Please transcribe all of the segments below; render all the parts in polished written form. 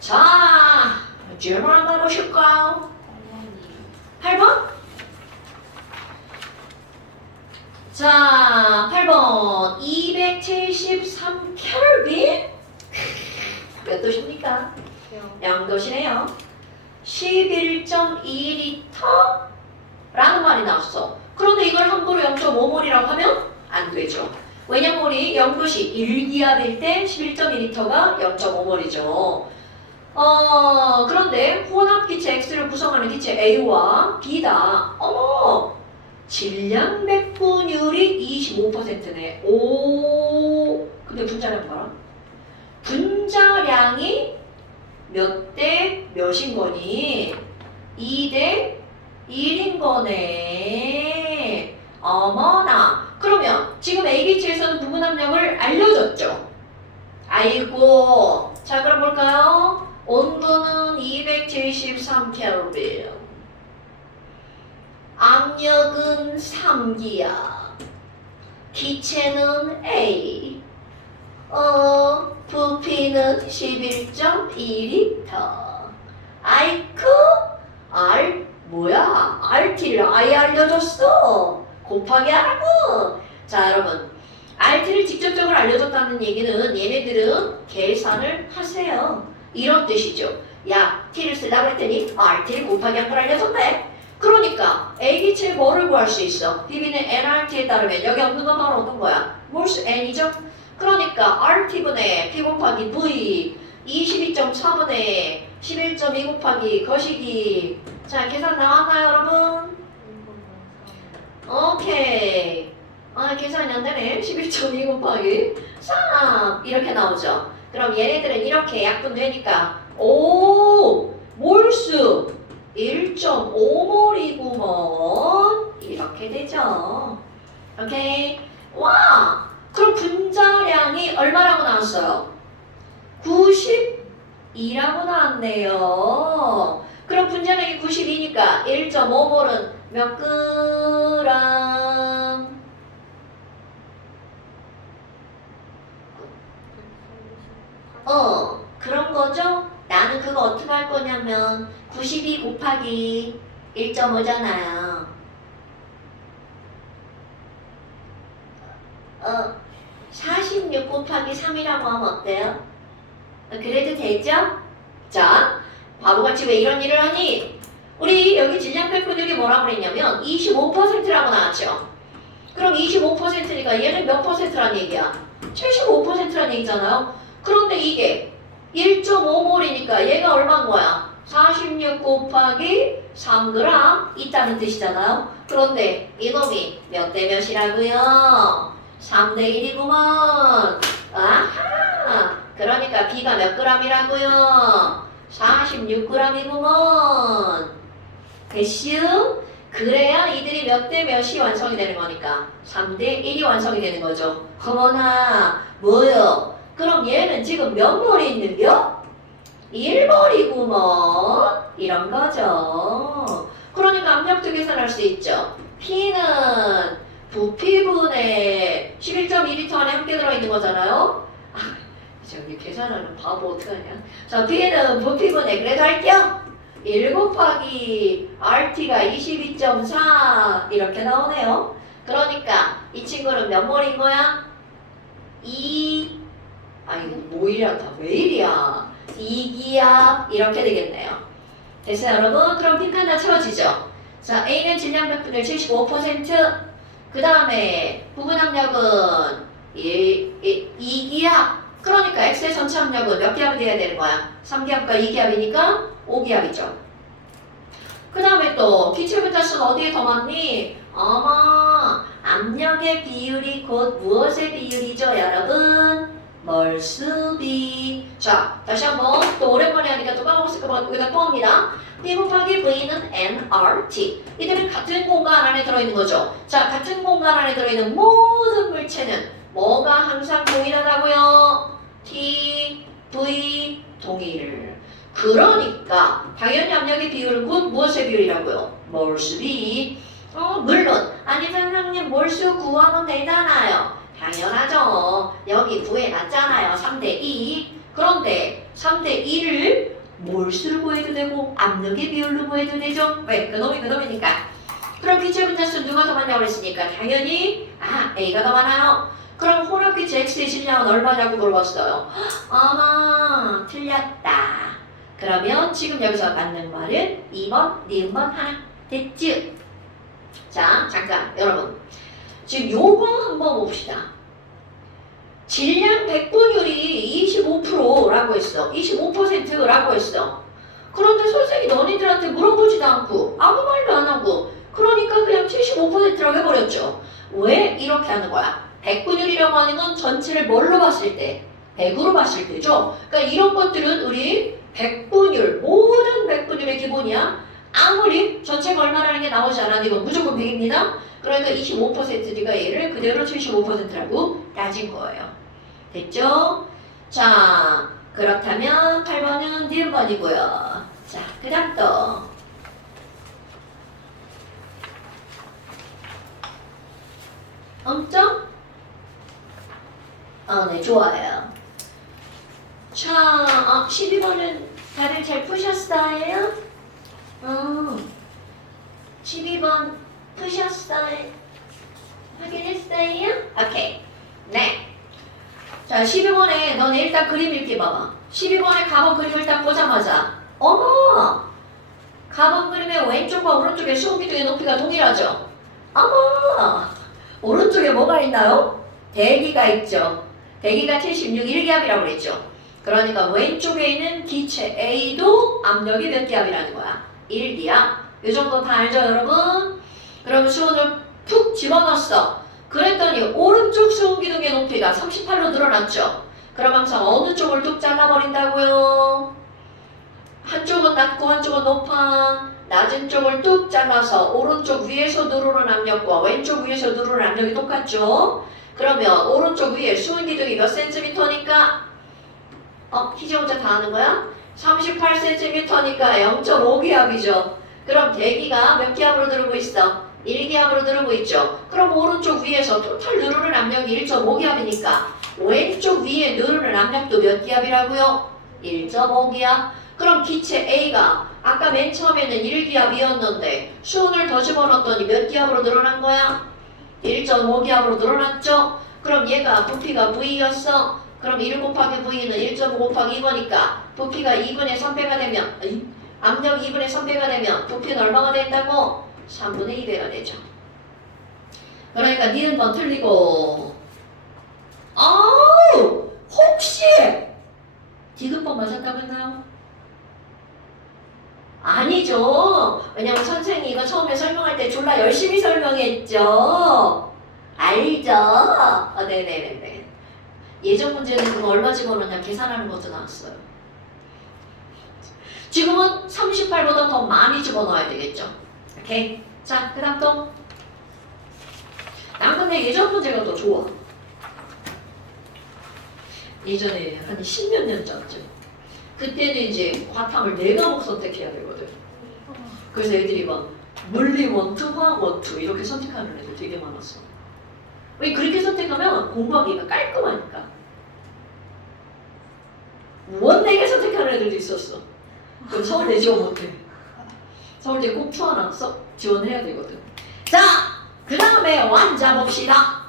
자, 질문 한번 해보실까요? 8번? 자, 8번 273 켈빈? 몇 도십니까? 0도시네요. 11.2리터 라는 말이 나왔어. 그런데 이걸 함부로 0.5몰이라고 하면 안 되죠. 왜냐면 우리 0도시 1기압일 때 11.2리터가 0.5몰이죠. 그런데 혼합 기체 X를 구성하는 기체 A와 B다. 어머! 질량 배분율이 25%네. 오, 근데 분자량 봐라. 분자량이 몇 대 몇인 거니? 2대 1인 거네. 어머나. 그러면 지금 A기체에서는 부분 압력을 알려줬죠. 아이고. 자, 그럼 볼까요? 온도는 273 켈빈. 압력은 3기압. 기체는 A. 부피는 11.2리터. 아이쿠, 뭐야? RT를 아예 알려줬어. 곱하기 하라고. 자, 여러분. RT를 직접적으로 알려줬다는 얘기는 얘네들은 계산을 하세요. 이런 뜻이죠. 야, T를 쓰려고 했더니 RT를 곱하기 한 걸 알려줬네. 그러니까 A기체의 뭐를 구할 수 있어? BB는 nRT에 따르면 여기 없는 건 바로 어떤 거야? 몰수 n이죠? 그러니까 RT분의 P 곱하기 V 22.4분의 11.2 곱하기 거시기. 자, 계산 나왔나요, 여러분? 오케이. 계산이 안 되네. 11.2 곱하기 3 이렇게 나오죠. 그럼 얘네들은 이렇게 약분되니까 오! 몰수 1.5몰이구먼 이렇게 되죠. 오케이. 와! 그럼 분자량이 얼마라고 나왔어요? 92라고 나왔네요. 그럼 분자량이 92니까 1.5몰은 몇 그램? 그런 거죠? 나는 그거 어떻게 할 거냐면 92 곱하기 1.5잖아요. 46 곱하기 3이라고 하면 어때요? 그래도 되죠? 자, 바보같이 왜 이런 일을 하니? 우리 여기 질량 배분율이 뭐라고 그랬냐면 25%라고 나왔죠? 그럼 25%니까 얘는 몇 %란 얘기야? 75%란 얘기잖아요? 그런데 이게 1.5몰이니까 얘가 얼마인 거야? 46 곱하기 3g 있다는 뜻이잖아요? 그런데 이놈이 몇 대 몇이라고요? 3대 1이구먼. 아하! 그러니까 B가 몇 g이라고요? 46g이구먼. 됐슈? 그래야 이들이 몇 대 몇이 완성이 되는 거니까 3대 1이 완성이 되는 거죠. 어머나, 뭐요? 그럼 얘는 지금 몇 몰이 있는겨? 1몰이구먼. 이런 거죠. 그러니까 압력도 계산할 수 있죠. P는 부피분의 11.2리터 안에 함께 들어있는 거잖아요. 저기 계산하는 바보 어떡하냐. 자, P는 부피분의 그래도 할게요. 1 곱하기 RT가 22.4 이렇게 나오네요. 그러니까 이 친구는 몇 몰인 거야? 2 이거 뭐 이랴 다 왜 이랴 2기압 이렇게 되겠네요. 됐어요 여러분? 그럼 빈칸 다 채워지죠? 자, A는 질량 배분율 75%. 그 다음에 부분 압력은 2기압. 그러니까 X의 전체 압력은 몇 기압이 돼야 되는 거야? 3기압과 2기압이니까 5기압이죠. 그 다음에 또 기체 분자수는 어디에 더 많니? 어머, 압력의 비율이 곧 무엇의 비율이죠 여러분? 몰수비. 자, 다시 한번 또 오랜만에 하니까 또 까먹었을까 여기다 또 합니다. P 곱하기 V는 nRT. 이들은 같은 공간 안에 들어있는 거죠. 자, 같은 공간 안에 들어있는 모든 물체는 뭐가 항상 동일하다고요? T, V, 동일. 그러니까 당연히 압력의 비율은 곧 무엇의 비율이라고요? 몰수비. 물론 아니 선생님 몰수 구하면 되잖아요. 당연하죠. 여기 구해놨잖아요. 3대 2. 그런데 3대 1을 몰수를 구해도 되고 압력의 비율로 구해도 되죠. 왜? 그놈이니까. 그럼 기체 분자수 누가 더 많냐고 그랬으니까 당연히 A가 더 많아요. 그럼 혼합기체 X의 질량은 얼마냐고 물어봤어요. 어머 틀렸다. 그러면 지금 여기서 맞는 말은 2번, 니은번 하나. 됐지? 자 잠깐 여러분 지금 요거 한번 봅시다. 질량 백분율이 25%라고 했어. 25%라고 했어. 그런데 선생님이 너희들한테 물어보지도 않고 아무 말도 안 하고 그러니까 그냥 75%라고 해버렸죠. 왜 이렇게 하는 거야? 백분율이라고 하는 건 전체를 뭘로 봤을 때? 100으로 봤을 때죠. 그러니까 이런 것들은 우리 백분율, 모든 백분율의 기본이야. 아무리 전체가 얼마라는 게 나오지 않아도 이건 무조건 100입니다. 그러니까 25%니까 얘를 그대로 75%라고 따진 거예요. 됐죠? 자, 그렇다면 8번은 니은번이고요. 자, 그 다음 또 엄청? 네, 좋아요. 자, 12번은 다들 잘 푸셨어요? 12번 푸셨어요? 확인했어요? 오케이. 네. 자, 12번에 너네 일단 그림 읽기 봐봐. 12번에 가번 그림을 딱 보자마자 어머! 가번 그림의 왼쪽과 오른쪽의 수호기둥의 높이가 동일하죠? 어머! 오른쪽에 뭐가 있나요? 대기가 있죠. 대기가 76 1기압이라고 그랬죠. 그러니까 왼쪽에 있는 기체 A도 압력이 몇 기압이라는 거야? 1기압. 이 정도 다 알죠 여러분? 그럼 수온을 푹 집어넣었어. 그랬더니 오른쪽 수온기둥의 높이가 38로 늘어났죠. 그럼 항상 어느 쪽을 뚝 잘라버린다고요? 한쪽은 낮고 한쪽은 높아. 낮은 쪽을 뚝 잘라서 오른쪽 위에서 누르는 압력과 왼쪽 위에서 누르는 압력이 똑같죠? 그러면 오른쪽 위에 수온기둥이 몇 센티미터니까? 희재 혼자 다 하는 거야? 38cm니까 0.5기압이죠. 그럼 대기가 몇 기압으로 누르고 있어? 1기압으로 누르고 있죠. 그럼 오른쪽 위에서 토탈 누르는 압력이 1.5기압이니까 왼쪽 위에 누르는 압력도 몇 기압이라고요? 1.5기압. 그럼 기체 A가 아까 맨 처음에는 1기압이었는데 수온을 더 집어넣었더니 몇 기압으로 늘어난 거야? 1.5기압으로 늘어났죠? 그럼 얘가 부피가 V였어. 그럼 1 곱하기 V는 1.5 곱하기 2거니까 부피가 2분의 3배가 되면 압력 2분의 3배가 되면 부피는 얼마가 된다고? 3분의 2배가 되죠. 그러니까 니은 번 틀리고 혹시 디귿번 맞았다고 했나요? 아니죠. 왜냐면 선생님이 이거 처음에 설명할 때 졸라 열심히 설명했죠. 알죠? 네네네네. 예전 문제는 그거 얼마 집어넣냐 계산하는 것도 나왔어요. 지금은 38보다 더 많이 집어넣어야 되겠죠. 오케이. 자, 그 다음 또. 난 근데 예전 문제가 더 좋아. 예전에 한 10몇 년 전쯤. 그때는 이제 과탐을 4과목 선택해야 되거든. 그래서 애들이 막 물리 원투, 화학 원투 이렇게 선택하는 애들 되게 많았어. 왜 그렇게 선택하면 공부하기가 깔끔하니까. 원 4개 선택하는 애들도 있었어. 그럼 서울대 지원 못해. 서울대 꼭 투하나 지원해야 되거든. 자, 그 다음에 완자 봅시다.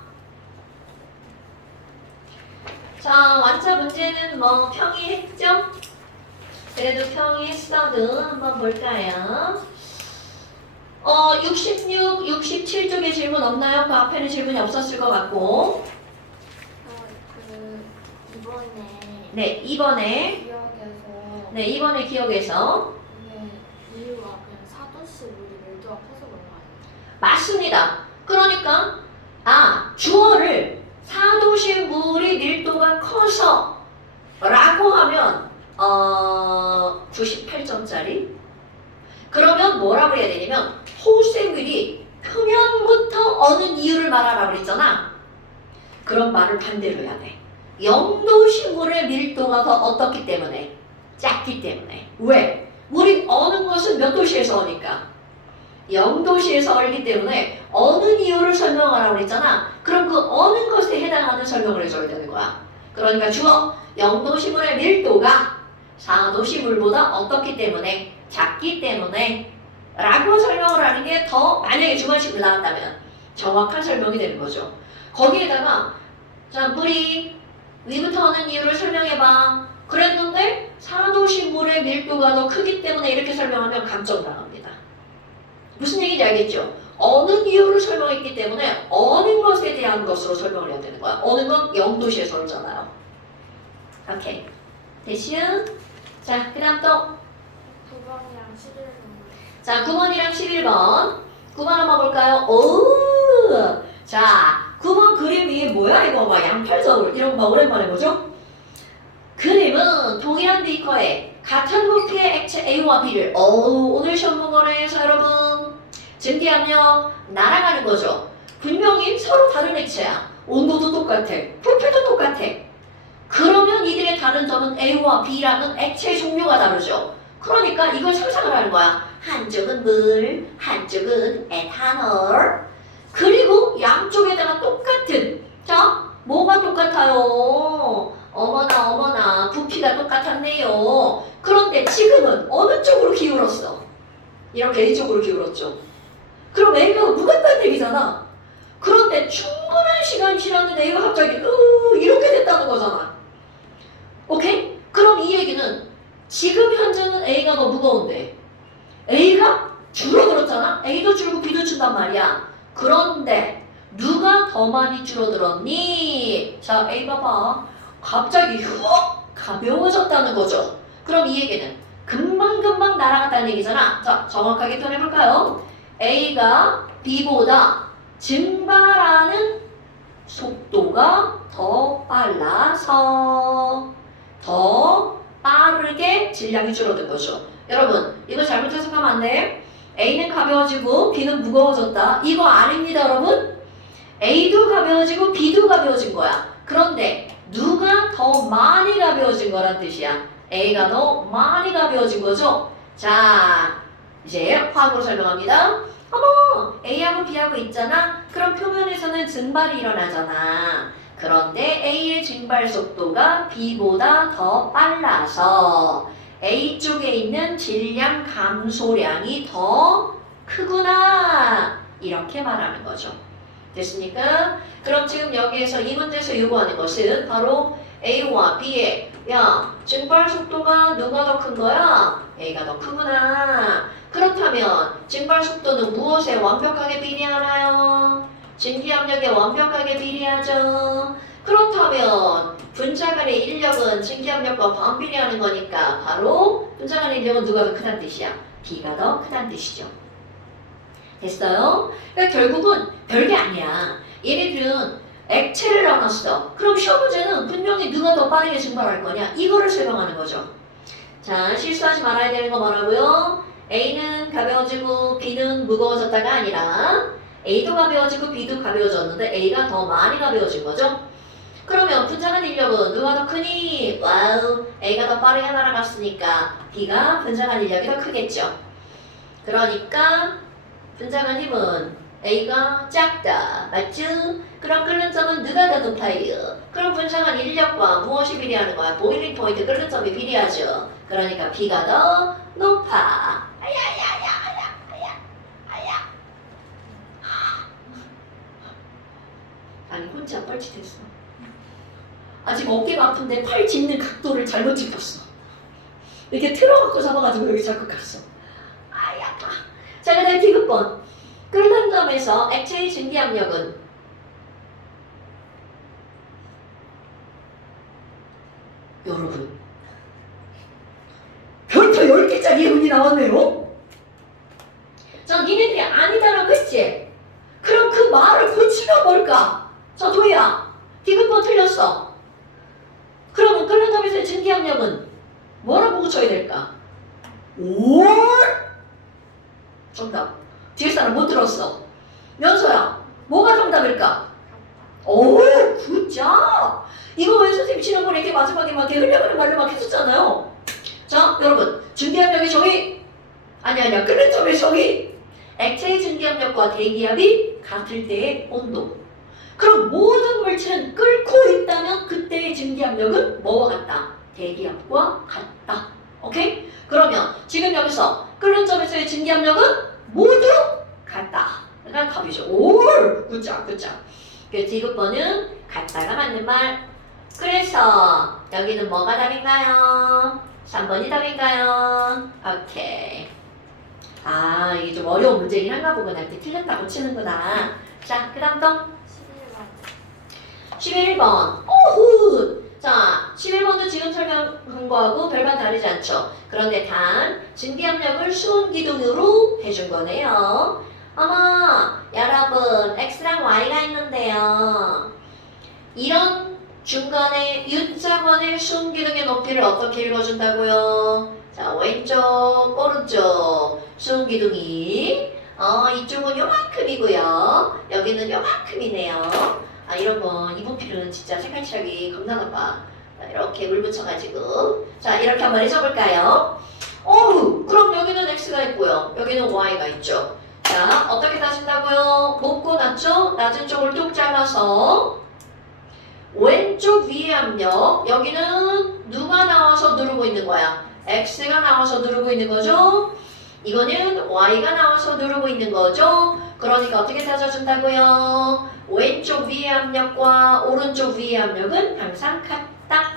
자, 완자 문제는 뭐 평이했죠? 그래도 평이했어도 한번 볼까요? 66, 67쪽에 질문 없나요? 그 앞에는 질문이 없었을 것 같고. 이번에 네, 2번에. 기억에서 네, 2번의 기억에서. 이유가 그냥 4도씨 물이 밀도가 커서 그런 거 아니에요? 맞습니다. 그러니까 주어를 4도시 물이 밀도가 커서 라고 하면 98점짜리. 그러면 뭐라고 해야 되냐면 호세율이 표면부터 어느 이유를 말하라고 그랬잖아. 그런 말을 반대로 해야 돼. 0도시 물의 밀도가 더 어떻기 때문에? 작기 때문에. 왜? 물이 어는 것은 몇 도시에서 어니까? 0도시에서 얼기 때문에 어느 이유를 설명하라고 그랬잖아. 그럼 그 어느 것에 해당하는 설명을 해줘야 되는 거야. 그러니까 주어 영도시물의 밀도가 사도시물보다 어떻기 때문에 작기 때문에 라고 설명을 하는 게 더 만약에 주관식을 나왔다면 정확한 설명이 되는 거죠. 거기에다가 자 물이 위부터 오는 이유를 설명해봐. 그랬는데 사도시물의 밀도가 더 크기 때문에 이렇게 설명하면 감점당합니다. 무슨 얘기인지 알겠죠? 어느 이유를 설명했기 때문에 어느 것에 대한 것으로 설명을 해야 되는 거야. 어느 건 영도시에서 오잖아요. 오케이. 대신 자, 그 다음 또 9번이랑 11번. 자, 9번이랑 11번 9번 한번 볼까요? 오! 자, 9번 그림 위에 뭐야 이거 막 양팔저울 이런 거 오랜만에 보죠? 그림은 동일한 비커에 같은 부피의 액체 A와 B를 오늘 시험 본 거래에서 여러분 증기압력 날아가는 거죠. 분명히 서로 다른 액체야. 온도도 똑같아. 부피도 똑같아. 그러면 이들의 다른 점은 A와 B라는 액체의 종류가 다르죠. 그러니까 이걸 상상을 하는 거야. 한쪽은 물, 한쪽은 에탄올. 그리고 양쪽에다가 똑같은 자, 뭐가 똑같아요? 어머나 어머나 부피가 똑같았네요. 그런데 지금은 어느 쪽으로 기울었어? 이렇게 A쪽으로 기울었죠. 그럼 A가 무겁다는 얘기잖아. 그런데 충분한 시간이 지났는데 A가 갑자기 이렇게 됐다는 거잖아. 오케이? 그럼 이 얘기는 지금 현재는 A가 더 무거운데 A가 줄어들었잖아? A도 줄고 B도 준단 말이야. 그런데 누가 더 많이 줄어들었니? 자, A 봐봐. 갑자기 훅 가벼워졌다는 거죠. 그럼 이 얘기는 금방금방 날아갔다는 얘기잖아. 자, 정확하게 표현해볼까요? A가 B보다 증발하는 속도가 더 빨라서 더 빠르게 질량이 줄어든 거죠. 여러분, 이거 잘못 해석하면 안 돼. A는 가벼워지고 B는 무거워졌다. 이거 아닙니다, 여러분. A도 가벼워지고 B도 가벼워진 거야. 그런데 누가 더 많이 가벼워진 거란 뜻이야. A가 더 많이 가벼워진 거죠. 자, 이제 화학으로 설명합니다. 어머, A하고 B하고 있잖아. 그럼 표면에서는 증발이 일어나잖아. 그런데 A의 증발 속도가 B보다 더 빨라서 A 쪽에 있는 질량 감소량이 더 크구나. 이렇게 말하는 거죠. 됐습니까? 그럼 지금 여기에서 이 문제에서 요구하는 것은 바로 A와 B의 증발 속도가 누가 더 큰 거야? A가 더 크구나. 그렇다면 증발 속도는 무엇에 완벽하게 비례하나요? 증기압력에 완벽하게 비례하죠. 그렇다면 분자 간의 인력은 증기압력과 반비례하는 거니까 바로 분자 간의 인력은 누가 더 크다는 뜻이야? B가 더 크다는 뜻이죠. 됐어요? 그러니까 결국은 별게 아니야. 얘네들은 액체를 나눴어. 그럼 시험 문제는 분명히 누가 더 빠르게 증발할 거냐? 이거를 설명하는 거죠. 자, 실수하지 말아야 되는 거 뭐라고요? A는 가벼워지고 B는 무거워졌다가 아니라 A도 가벼워지고 B도 가벼워졌는데 A가 더 많이 가벼워진 거죠. 그러면 분자 간 인력은 누가 더 크니? 와우, A가 더 빠르게 날아갔으니까 B가 분자 간 인력이 더 크겠죠. 그러니까 분자 간 힘은 A가 작다. 맞죠? 그럼 끓는 점은 누가 더 높아요? 그럼 분자 간 인력과 무엇이 비례하는 거야? 보일링 포인트 끓는 점이 비례하죠. 그러니까 B가 더 높아. 아니 혼자 뻘짓했어. 아직 어깨가 아픈데 팔 짚는 각도를 잘못 짚었어. 이렇게 틀어갖고 잡아가지고 여기 자꾸 갔어. 아야. 자, 그 다음에 디귿번. 끓는 점에서 액체의 증기압력은 여러분 별표 10개짜리 예문이 나왔네요. 자, 니네들이 아니다라고 했지? 그럼 그 말을 고치면 뭘까? 자, 도희야, 디귿번 틀렸어. 그러면 끓는 점에서의 증기압력은 뭐라고 고쳐야 될까? 올! 정답. 뒤에 사람 못 들었어. 연서야, 뭐가 정답일까? 오, 굿잡! 이거 왜 선생님 지난번에 이렇게 마지막에 막 이렇게 흘려가는 말로 막 했었잖아요. 자, 여러분, 증기압력의 정의 아니야, 끓는 점의 정의. 액체의 증기압력과 대기압이 같을 때의 온도. 그럼 모든 물질은 끓고 있다면 그때의 X의 증기압력은 뭐와 같다? 대기압과 같다. 오케이? 그러면 지금 여기서 끓는 점에서의 증기압력은 모두 같다. 그러니까 답이죠. 올! 굿잡, 굿잡. 그래서 디귿번은 같다가 맞는 말. 그래서 여기는 뭐가 답인가요? 3번이 답인가요? 오케이. 아, 이게 좀 어려운 문제긴 한가 보구나. 이렇게 틀렸다고 치는구나. 자, 그 다음 또 11번. 11번. 오후! 자, 11번도 지금 설명한 거하고 별반 다르지 않죠. 그런데 단, 증기압력을 수온기둥으로 해준 거네요. 어머, 여러분, X랑 Y가 있는데요. 이런 중간에 U자관의 수온기둥의 높이를 어떻게 읽어준다고요? 자, 왼쪽, 오른쪽 수온기둥이 이쪽은 요만큼이고요. 여기는 요만큼이네요. 아, 이런 건 이번 필은 진짜 색깔칠하기 겁나 나빠. 이렇게 물 붙여가지고 자, 이렇게 한번 해줘볼까요? 어우, 그럼 여기는 X가 있고요. 여기는 Y가 있죠. 자, 어떻게 따진다고요? 높고 낮죠? 낮은 쪽을 뚝 잘라서 왼쪽 위의 압력, 여기는 누가 나와서 누르고 있는 거야? X가 나와서 누르고 있는 거죠? 이거는 Y가 나와서 누르고 있는 거죠? 그러니까 어떻게 따져준다고요? 왼쪽 위의 압력과 오른쪽 위의 압력은 항상 같다.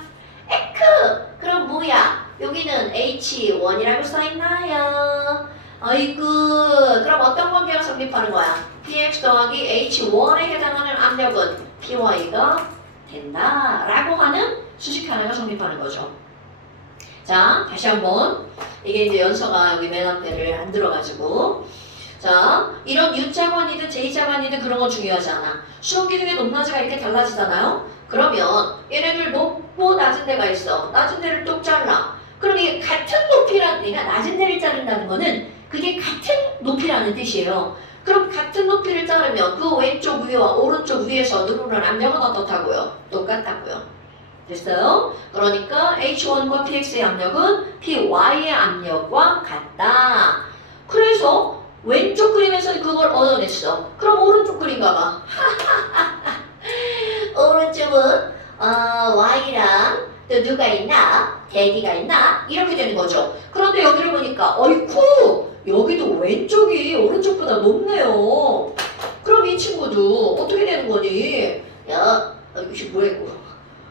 에크! 그럼 뭐야? 여기는 H1이라고 써있나요? 아이고, 그럼 어떤 관계가 성립하는 거야? PX 더하기 H1에 해당하는 압력은 PY가 된다 라고 하는 수식 하나가 성립하는 거죠. 자, 다시 한번. 이게 이제 연서가 여기 맨 앞에를 안 들어가지고. 자, 이런 U자관이든 J자관이든 그런 건 중요하지 않아. 수온기둥의 높낮이가 이렇게 달라지잖아요? 그러면 얘네들 높고 낮은 데가 있어. 낮은 데를 뚝 잘라. 그럼 이게 같은 높이란, 내가 낮은 데를 자른다는 거는 그게 같은 높이라는 뜻이에요. 그럼 같은 높이를 자르면 그 왼쪽 위와 오른쪽 위에서 누르는 압력은 어떻다고요? 똑같다고요. 됐어요? 그러니까 H1과 PX의 압력은 PY의 압력과 같다. 그래서 왼쪽 그림에서 그걸 얻어냈어. 그럼 오른쪽 그림 가봐. 오른쪽은 Y랑 또 누가 있나? 대기가 있나? 이렇게 되는 거죠. 그런데 여기를 보니까 어이쿠! 여기도 왼쪽이 오른쪽보다 높네요. 그럼 이 친구도 어떻게 되는 거니? 야, 이게 뭐야 이거.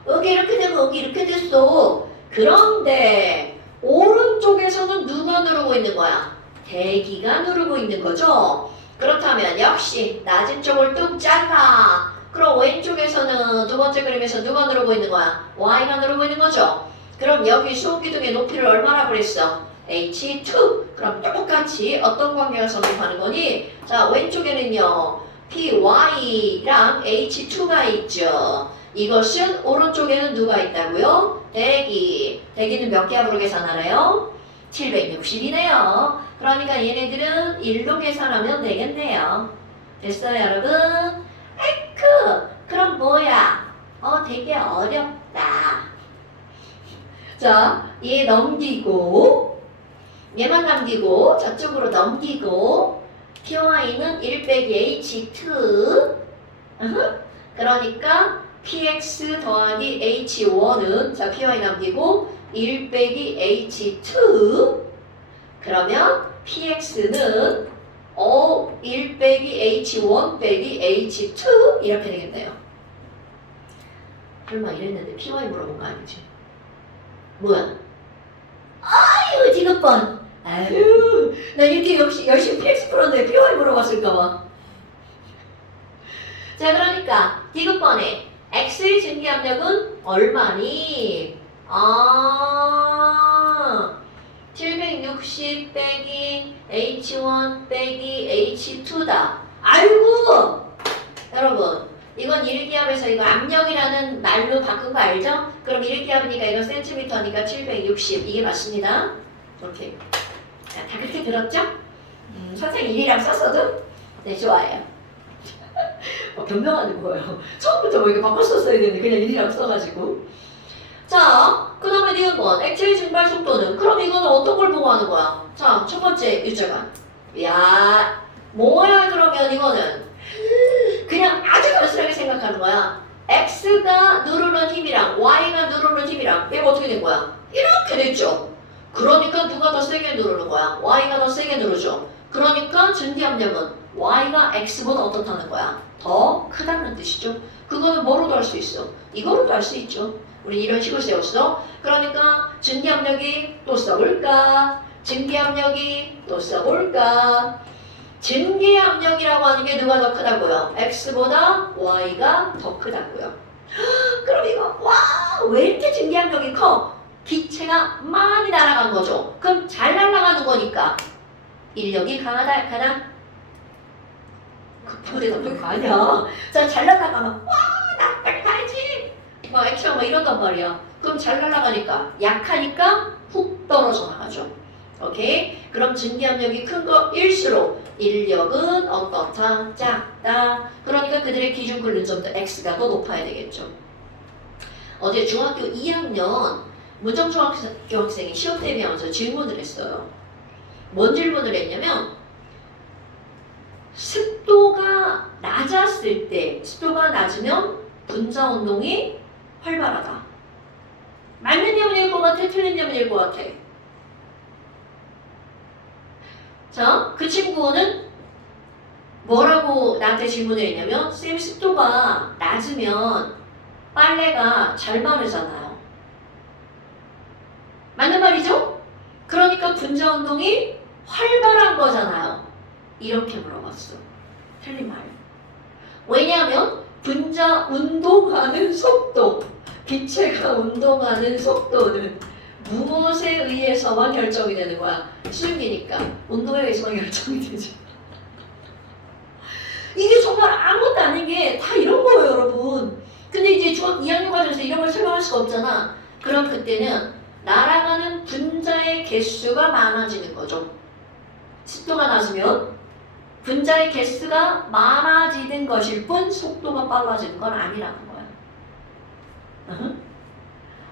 여기 이렇게 되고 여기 이렇게 됐어. 그런데 오른쪽에서는 누가 누르고 있는 거야? 대기가 누르고 있는 거죠. 그렇다면 역시 낮은 쪽을 뚝 잘라. 그럼 왼쪽에서는 두 번째 그림에서 누가 누르고 있는 거야? Y가 누르고 있는 거죠. 그럼 여기 수온기둥의 높이를 얼마나 그랬어? H2. 그럼 똑같이 어떤 관계가 성립하는 거니? 자, 왼쪽에는요 PY랑 H2가 있죠. 이것은 오른쪽에는 누가 있다고요? 대기. 대기는 몇 기압으로 계산하나요? 760이네요. 그러니까 얘네들은 1로 계산하면 되겠네요. 됐어요, 여러분? 에크! 그럼 뭐야? 되게 어렵다. 자, 얘 넘기고, 얘만 남기고, 저쪽으로 넘기고, PY는 1 빼기 H2. 그러니까 PX 더하기 H1은, 자, PY 남기고, 1 빼기 H2. 그러면 PX는 1 빼기 H1 빼기 H2 이렇게 되겠네요. 설마 이랬는데 PY 물어본 거 아니지? 뭐야? 아유 디귿번. 아유 나 이렇게 역시 열심히 PX 풀었는데 PY 물어봤을까봐. 자, 그러니까 디귿번에 X의 증기압력은 얼마니? 760 빼기 H1 빼기 H2다. 아이고! 여러분, 이건 1기압에서 이거 압력이라는 말로 바꾼 거 알죠? 그럼 1기압이니까 이건 센티미터니까 760. 이게 맞습니다. 오케이. 자, 다 그렇게 들었죠? 선생님 1이랑 썼어도? 네, 좋아요. 변명하는 거예요. 처음부터 뭐 이렇게 바꿨었어야 되는데 그냥 1이라고 써가지고. 자, 그 다음에 니은번 액체의 증발 속도는, 그럼 이거는 어떤 걸 보고 하는 거야? 자, 첫 번째 유자관. 야, 뭐야 그러면 이거는 그냥 아주 단순하게 생각하는 거야. X가 누르는 힘이랑 Y F랑 얘가 어떻게 된 거야? 이렇게 됐죠. 그러니까 누가 더 세게 누르는 거야? Y가 더 세게 누르죠. 그러니까 증기압력은 Y가 X보다 어떻다는 거야? 더 크다는 뜻이죠. 그거는 뭐로도 할 수 있어? 이거로도 할 수 있죠. 우리 이런 식으로 세웠어. 그러니까 증기압력이 또 써볼까? 증기압력이 또 써볼까? 증기압력이라고 하는 게 누가 더 크다고요? X보다 Y가 더 크다고요. 그럼 이거 와 왜 이렇게 증기압력이 커? 기체가 많이 날아간 거죠. 그럼 잘 날아가는 거니까 인력이 강하다 약하다? 급하게 되는 거 아니야. 자, 잘 날아가면 나 빨리 가야지 막 액션 막 이런단 말이야. 그럼 잘 날아가니까 약하니까 훅 떨어져 나가죠. 오케이? 그럼 증기압력이 큰 거일수록 인력은 어떻다? 작다. 그러니까 그들의 기준 근린점도 X가 더 높아야 되겠죠. 어제 중학교 2학년 문정중학교 학생이 시험 대비하면서 질문을 했어요. 뭔 질문을 했냐면 습도가 낮았을 때, 습도가 낮으면 분자 운동이 활발하다. 맞는 냐문일 것 같아? 틀린 냐문일 것 같아? 자, 그 친구는 뭐라고 나한테 질문을 했냐면 쌤 습도가 낮으면 빨래가 잘 마르잖아요. 맞는 말이죠? 그러니까 분자 운동이 활발한 거잖아요. 이렇게 물어봤어. 틀린 말. 왜냐하면 분자 운동하는 속도, 기체가 운동하는 속도는 무엇에 의해서만 결정이 되는 거야? 수증기니까 운동에 의해서만 결정이 되죠. 이게 정말 아무것도 아닌 게 다 이런 거예요, 여러분. 근데 이제 중학 2학년 과정에서 이런 걸 설명할 수가 없잖아. 그럼 그때는 날아가는 분자의 개수가 많아지는 거죠. 습도가 낮으면 분자의 개수가 많아지는 것일 뿐 속도가 빨라지는 건 아니라는 거야.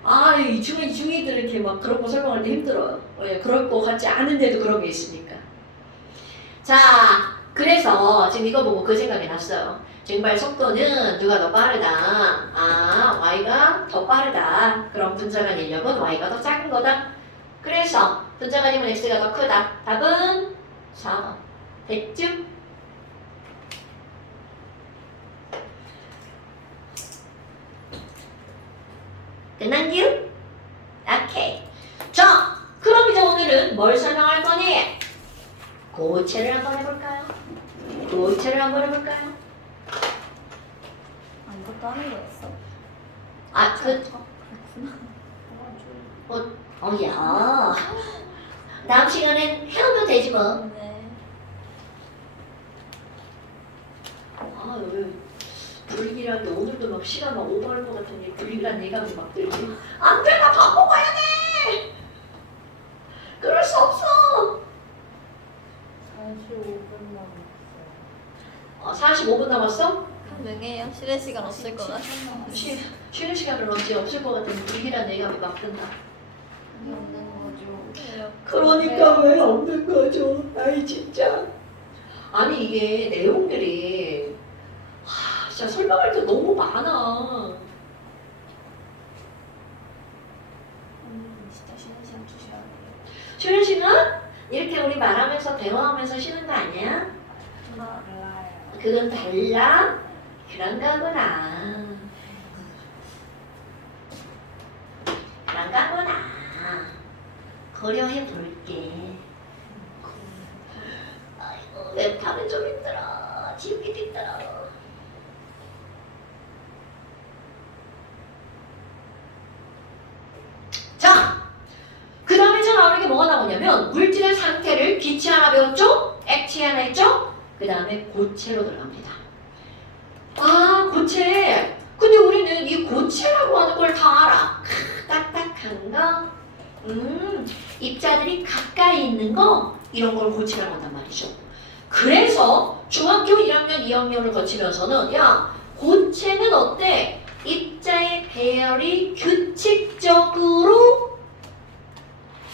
아, 이 중이들 이렇게 막 그런 거 설명할 때 힘들어요. 왜? 그럴 거 같지 않은데도 그런 게 있으니까. 자, 그래서 지금 이거 보고 그 생각이 났어요. 증발 속도는 누가 더 빠르다? 아, Y가 더 빠르다. 그럼 분자 간 인력은 Y가 더 작은 거다. 그래서 분자 간 힘은 X가 더 크다. 답은 4번. 됐죠? 끝난겨? 오케이. 자, 그럼 이제 오늘은 뭘 설명할 거니? 고체를 한번 해볼까요? 고체를 한번 해볼까요? 아, 이것도 하는 거였어? 아, 그렇구나. 야. 다음 시간엔 해오면 되지 뭐. 네. 아, 여기 불길한데 오늘도 막 시간 막 오버할 것 같은데 불길한 예감이 막 들지. 안 돼, 나 밥 먹어야 돼. 그럴 수 없어. 45분 남았어? 가능해요? 쉬는 시간 없을 것 같아. 쉬는 시간은 언제 없을 것 같은데 불길한 예감이 막 든다. 없는 거죠. 그러니까 왜 없는 거죠? 아이 진짜. 아니 이게 내용들이 진짜 설명할 때 너무 많아. 진짜 쉬는 시간 주셔야 돼요. 쉬는 시간? 이렇게 우리 말하면서 대화하면서 쉬는 거 아니야? 달라요. 그건 달라? 그런가 보나. 그런가 보나. 고려해 볼게. 아이고 랩하면 좀 힘들어. 지우기도 힘들어. 자, 그 다음에 이제 나오는 게 뭐가 나오냐면 물질의 상태를 기체 하나 배웠죠? 액체 하나 했죠? 그 다음에 고체로 들어갑니다. 아, 고체. 근데 우리는 이 고체라고 하는 걸 다 알아. 딱딱한 거. 입자들이 가까이 있는 거. 이런 걸 고체라고 한단 말이죠. 그래서 중학교 1학년, 2학년을 거치면서는 야, 고체는 어때? 입자의 배열이 규칙적으로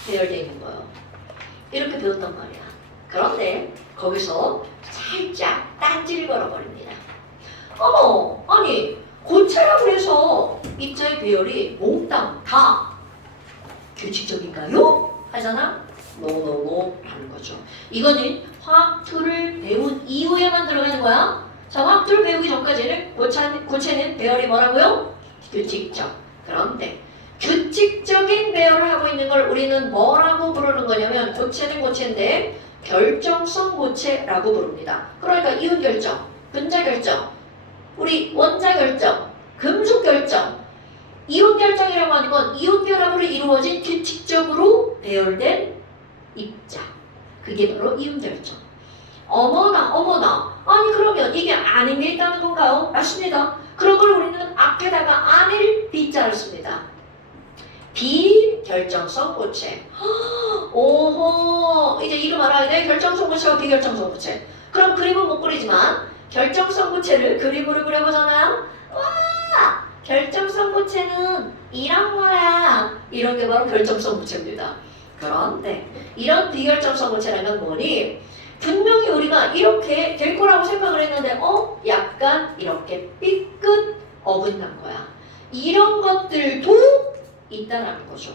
배열되어 있는 거예요. 이렇게 배웠단 말이야. 그런데 거기서 살짝 딴지를 걸어버립니다. 어머, 아니 고체라고 해서 입자의 배열이 몽땅 다 규칙적인가요? 하잖아? 노노노 라는 거죠. 이거는 화학 2를 배운 이후에만 들어가는 거야. 자, 화학 2를 배우기 전까지는 고체는 배열이 뭐라고요? 규칙적. 그런데 규칙적인 배열을 하고 있는 걸 우리는 뭐라고 부르는 거냐면 고체는 고체인데 결정성 고체라고 부릅니다. 그러니까 이온 결정, 분자 결정, 우리 원자 결정, 금속 결정, 이온 결정이라고 하는 건 이온 결합으로 이루어진 규칙적으로 배열된 입자. 그게 바로 이온 결정. 어머나 어머나. 아니 그러면 이게 아닌 게 있다는 건가요? 맞습니다. 그런 걸 우리는 앞에다가 아닐 B자를 씁니다. 비결정성 고체. 오호, 이제 이름 알아야 돼. 결정성 고체와 비결정성 고체. 그럼 그림은 못 그리지만 결정성 고체를 그림으로 그려보잖아요. 와, 결정성 고체는 이런 거야. 이런 게 바로 결정성 고체입니다. 그런데 이런 비결정성 고체라는 뭐니? 분명히 우리가 이렇게 될 거라고 생각을 했는데 약간 이렇게 삐끗 어긋난 거야. 이런 것들도 있다라는 거죠.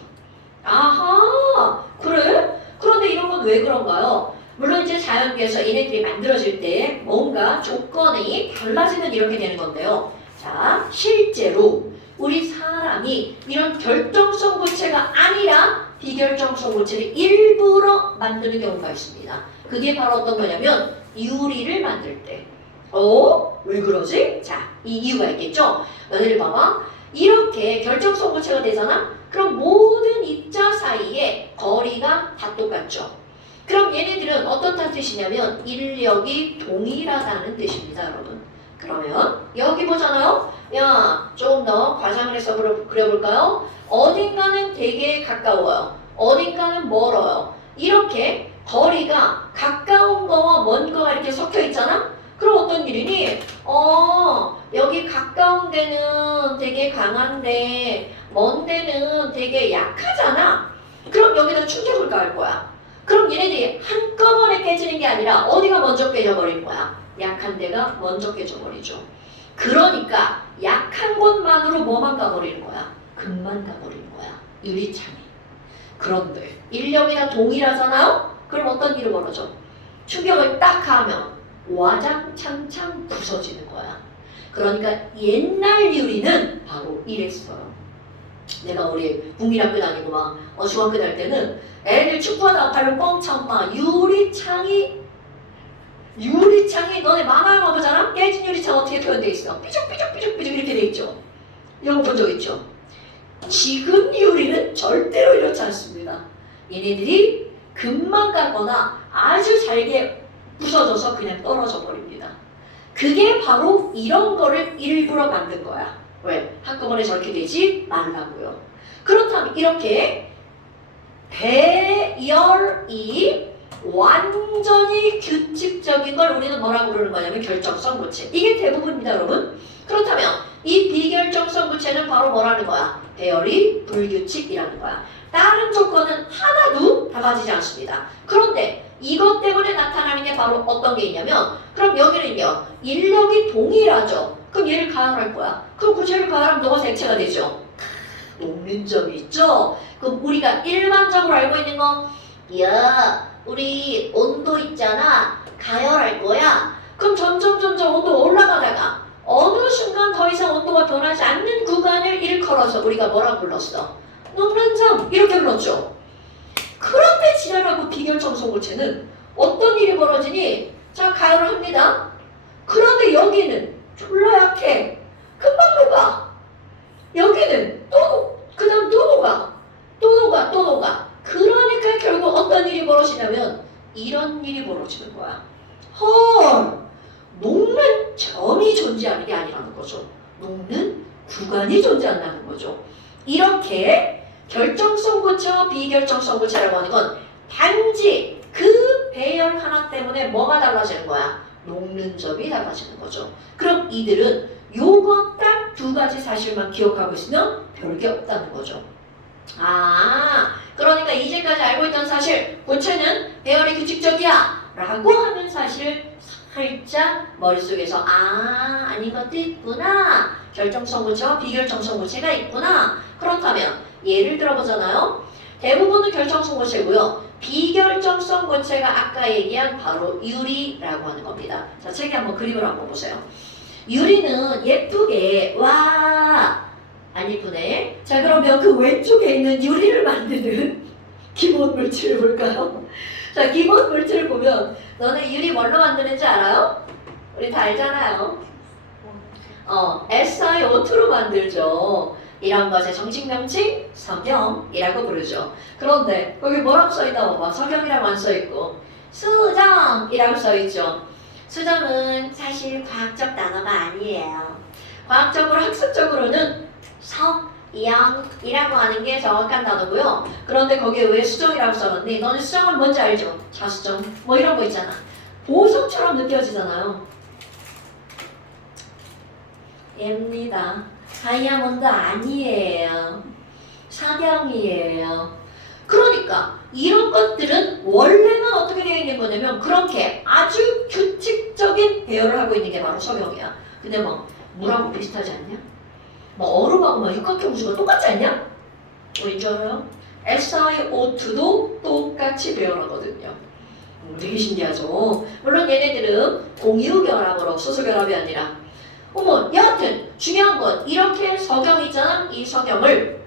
아하, 그래? 그런데 이런 건 왜 그런가요? 물론 이제 자연계에서 얘네들이 만들어질 때 뭔가 조건이 달라지면 이렇게 되는 건데요. 자, 실제로 우리 사람이 이런 결정성 고체가 아니라 비결정성 고체를 일부러 만드는 경우가 있습니다. 그게 바로 어떤 거냐면 유리를 만들 때. 왜 그러지? 자, 이 이유가 있겠죠? 너희들 봐봐. 이렇게 결정성 고체가 되잖아? 그럼 모든 입자 사이에 거리가 다 똑같죠? 그럼 얘네들은 어떻다는 뜻이냐면 인력이 동일하다는 뜻입니다, 여러분. 그러면 여기 보잖아요? 야, 조금 더 과장을 해서 그려볼까요? 어딘가는 되게 가까워요. 어딘가는 멀어요. 이렇게 거리가 가까운 거와 먼 거가 이렇게 섞여 있잖아? 그럼 어떤 일이니? 여기 가까운 데는 되게 강한데 먼 데는 되게 약하잖아? 그럼 여기다 충격을 가할 거야. 그럼 얘네들이 한꺼번에 깨지는 게 아니라 어디가 먼저 깨져버릴 거야? 약한 데가 먼저 깨져버리죠. 그러니까 약한 곳만으로 뭐만 가버리는 거야? 금만 가버리는 거야. 유리창이. 그런데 인력이 다 동일하잖아요? 그럼 어떤 일이 벌어져? 충격을 딱 하면 와장창창 부서지는 거야. 그러니까 옛날 유리는 바로 이랬어요. 내가 우리 국민학교 다니고 막 중학교 다닐 때는 애들 축구하다가 발로 뻥 차면 유리창이 너네 만화 영화 보잖아? 깨진 유리창 어떻게 표현돼 있어? 삐죽삐죽 이렇게 돼 있죠. 이런 거 본 적 있죠? 지금 유리는 절대로 이렇지 않습니다. 얘네들이 금방 가거나 아주 잘게 부서져서 그냥 떨어져 버립니다. 그게 바로 이런 거를 일부러 만든 거야. 왜? 한꺼번에 저렇게 되지 말라고요. 그렇다면 이렇게 배열이 완전히 규칙적인 걸 우리는 뭐라고 부르는 거냐면 결정성 고체. 이게 대부분입니다, 여러분. 그렇다면 이 비결정성 고체는 바로 뭐라는 거야? 배열이 불규칙이라는 거야. 다른 조건은 하나도 다 가지지 않습니다. 그런데 이것 때문에 나타나는 게 바로 어떤 게 있냐면 그럼 여기는요. 인력이 동일하죠. 그럼 얘를 가열할 거야. 그럼 고체를 가열하면 녹아서 액체가 되죠. 녹는 점이 있죠. 그럼 우리가 일반적으로 알고 있는 거 야, 우리 온도 있잖아. 가열할 거야. 그럼 점점 온도가 올라가다가 어느 순간 더 이상 온도가 변하지 않는 구간을 일컬어서 우리가 뭐라고 불렀어? 녹는 점 이렇게 불렀죠. 그런데 지나가고 비결정성 고체는 어떤 일이 벌어지니? 자, 가열을 합니다. 그런데 여기는 졸라 약해. 금방 녹아. 여기는 그 다음 또 녹아. 그러니까 결국 어떤 일이 벌어지냐면 이런 일이 벌어지는 거야. 헐, 녹는 점이 존재하는 게 아니라는 거죠. 녹는 구간이 존재한다는 거죠. 이렇게 결정성 고체와 비결정성 고체라고 하는 건 단지 그 배열 하나 때문에 뭐가 달라지는 거야? 녹는 점이 달라지는 거죠. 그럼 이들은 요거 딱 두 가지 사실만 기억하고 있으면 별게 없다는 거죠. 그러니까 이제까지 알고 있던 사실 고체는 배열이 규칙적이야 라고 하는 사실 살짝 머릿속에서 아닌 것도 있구나 결정성 고체와 비결정성 고체가 있구나. 그렇다면 예를 들어보잖아요. 대부분은 결정성 고체고요. 비결정성 고체가 아까 얘기한 바로 유리라고 하는 겁니다. 자, 책에 한번 그림을 한번 보세요. 유리는 예쁘게 안 예쁘네. 자, 그러면 그 왼쪽에 있는 유리를 만드는 기본 물질을 볼까요? 자, 기본 물질을 보면 너네 유리 뭘로 만드는지 알아요? 우리 다 알잖아요. SiO2로 만들죠. 이런 것의 정식 명칭 석영이라고 부르죠. 그런데 거기 뭐라고 써있나 봐봐. 석영이라고 안 써있고 수정이라고 써있죠. 수정은 사실 과학적 단어가 아니에요. 과학적으로 학습적으로는 석영이라고 하는 게 정확한 단어고요. 그런데 거기에 왜 수정이라고 써놨니? 너는 수정은 뭔지 알죠? 자수정 뭐 이런 거 있잖아. 보석처럼 느껴지잖아요. 입니다. 다이아몬드 아니에요. 사경이에요. 그러니까 이런 것들은 원래는 어떻게 되어 있는 거냐면 그렇게 아주 규칙적인 배열을 하고 있는 게 바로 석영이야. 근데 막 물하고 비슷하지 않냐? 막 얼음하고 막 육각형 우주가 똑같지 않냐? 왠지 알아요? SiO2도 똑같이 배열하거든요. 되게 신기하죠? 물론 얘네들은 공유결합으로 수소결합이 아니라 여하튼 중요한 건 이렇게 석영 있잖아. 이 석영을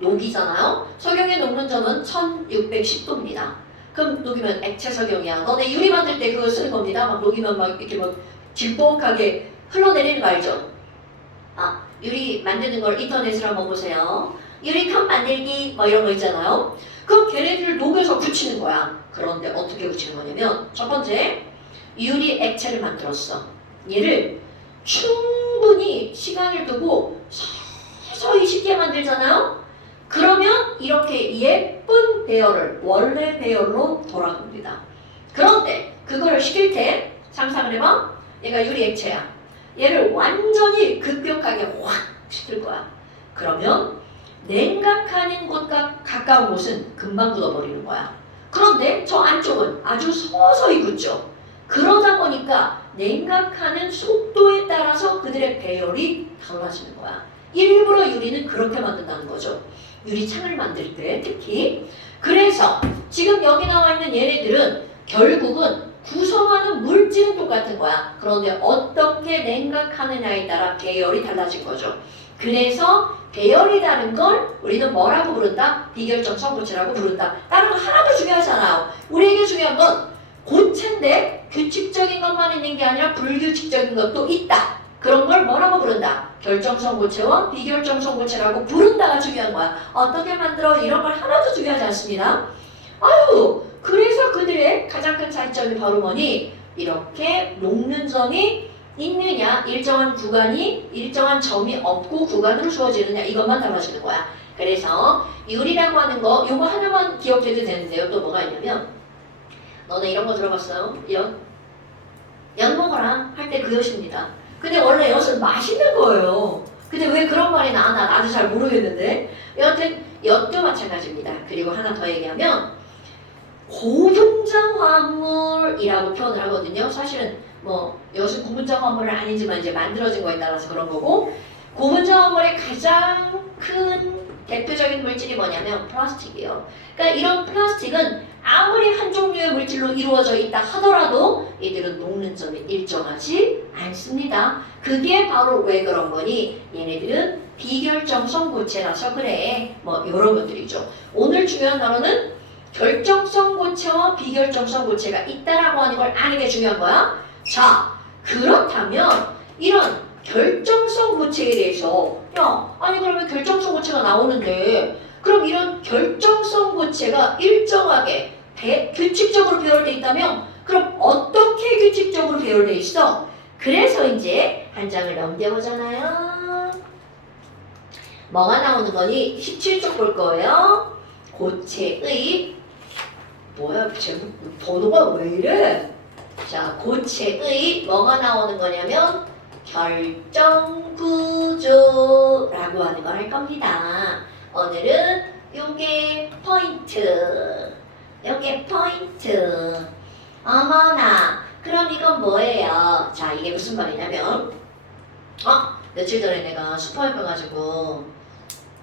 녹이잖아요. 석영의 녹는 점은 1610도입니다. 그럼 녹이면 액체 석영이야. 너네 유리 만들 때 그거 쓰는 겁니다. 막 녹이면 막 이렇게 막 질퍽하게 흘러내리는 거 알죠? 유리 만드는 걸 인터넷으로 한번 보세요. 유리컵 만들기 뭐 이런 거 있잖아요. 그럼 걔네들을 녹여서 굳히는 거야. 그런데 어떻게 굳히는 거냐면 첫 번째 유리 액체를 만들었어. 얘를 충분히 시간을 두고 서서히 쉽게 만들잖아요. 그러면 이렇게 예쁜 배열을 원래 배열로 돌아갑니다. 그런데 그거를 시킬 때 상상을 해봐. 얘가 유리 액체야. 얘를 완전히 급격하게 확 시킬 거야. 그러면 냉각하는 곳과 가까운 곳은 금방 굳어버리는 거야. 그런데 저 안쪽은 아주 서서히 굳죠. 그러다 보니까 냉각하는 속도에 따라서 그들의 배열이 달라지는 거야. 일부러 유리는 그렇게 만든다는 거죠. 유리창을 만들 때 특히. 그래서 지금 여기 나와 있는 얘네들은 결국은 구성하는 물질은 똑같은 거야. 그런데 어떻게 냉각하느냐에 따라 배열이 달라진 거죠. 그래서 배열이 다른 걸 우리는 뭐라고 부른다? 비결정성 고체라고 부른다. 다른 거 하나도 중요하지 않아요. 우리에게 중요한 건 고체인데 규칙적인 것만 있는 게 아니라 불규칙적인 것도 있다. 그런 걸 뭐라고 부른다? 결정성 고체와 비결정성 고체라고 부른다가 중요한 거야. 어떻게 만들어? 이런 걸 하나도 중요하지 않습니다. 그래서 그들의 가장 큰 차이점이 바로 뭐니? 이렇게 녹는 점이 있느냐, 일정한 구간이, 일정한 점이 없고 구간으로 주어지느냐, 이것만 달라지는 거야. 그래서 유리라고 하는 거, 요거 하나만 기억해도 되는데요. 또 뭐가 있냐면 너네 이런 거 들어봤어요? 엿 먹어라 할 때 그 엿입니다. 근데 원래 엿은 맛있는 거예요. 근데 왜 그런 말이 나도 잘 모르겠는데 여하튼 엿도 마찬가지입니다. 그리고 하나 더 얘기하면 고분자 화합물이라고 표현을 하거든요. 사실은 뭐 엿은 고분자 화합물은 아니지만 이제 만들어진 거에 따라서 그런 거고, 고분자 화합물의 가장 큰 대표적인 물질이 뭐냐면 플라스틱이에요. 그러니까 이런 플라스틱은 아무리 한 종류의 물질로 이루어져 있다 하더라도 이들은 녹는 점이 일정하지 않습니다. 그게 바로 왜 그런 거니? 얘네들은 비결정성 고체라서 그래. 뭐 이런 것들이죠. 오늘 중요한 단어는 결정성 고체와 비결정성 고체가 있다라고 하는 걸 아는 게 중요한 거야. 자, 그렇다면 이런 결정성 고체에 대해서 아니 그러면 결정성 고체가 나오는데 그럼 이런 결정성 고체가 일정하게 규칙적으로 배열되어 있다면 그럼 어떻게 규칙적으로 배열되어 있어? 그래서 이제 한 장을 넘겨보잖아요. 뭐가 나오는 거니? 17쪽 볼 거예요. 고체의 뭐야 제목 번호가 왜 이래? 자, 고체의 뭐가 나오는 거냐면 결정구조라고 하는 걸 할 겁니다. 오늘은 요게 포인트. 어머나, 그럼 이건 뭐예요? 자, 이게 무슨 말이냐면 며칠 전에 내가 슈퍼에 가가지고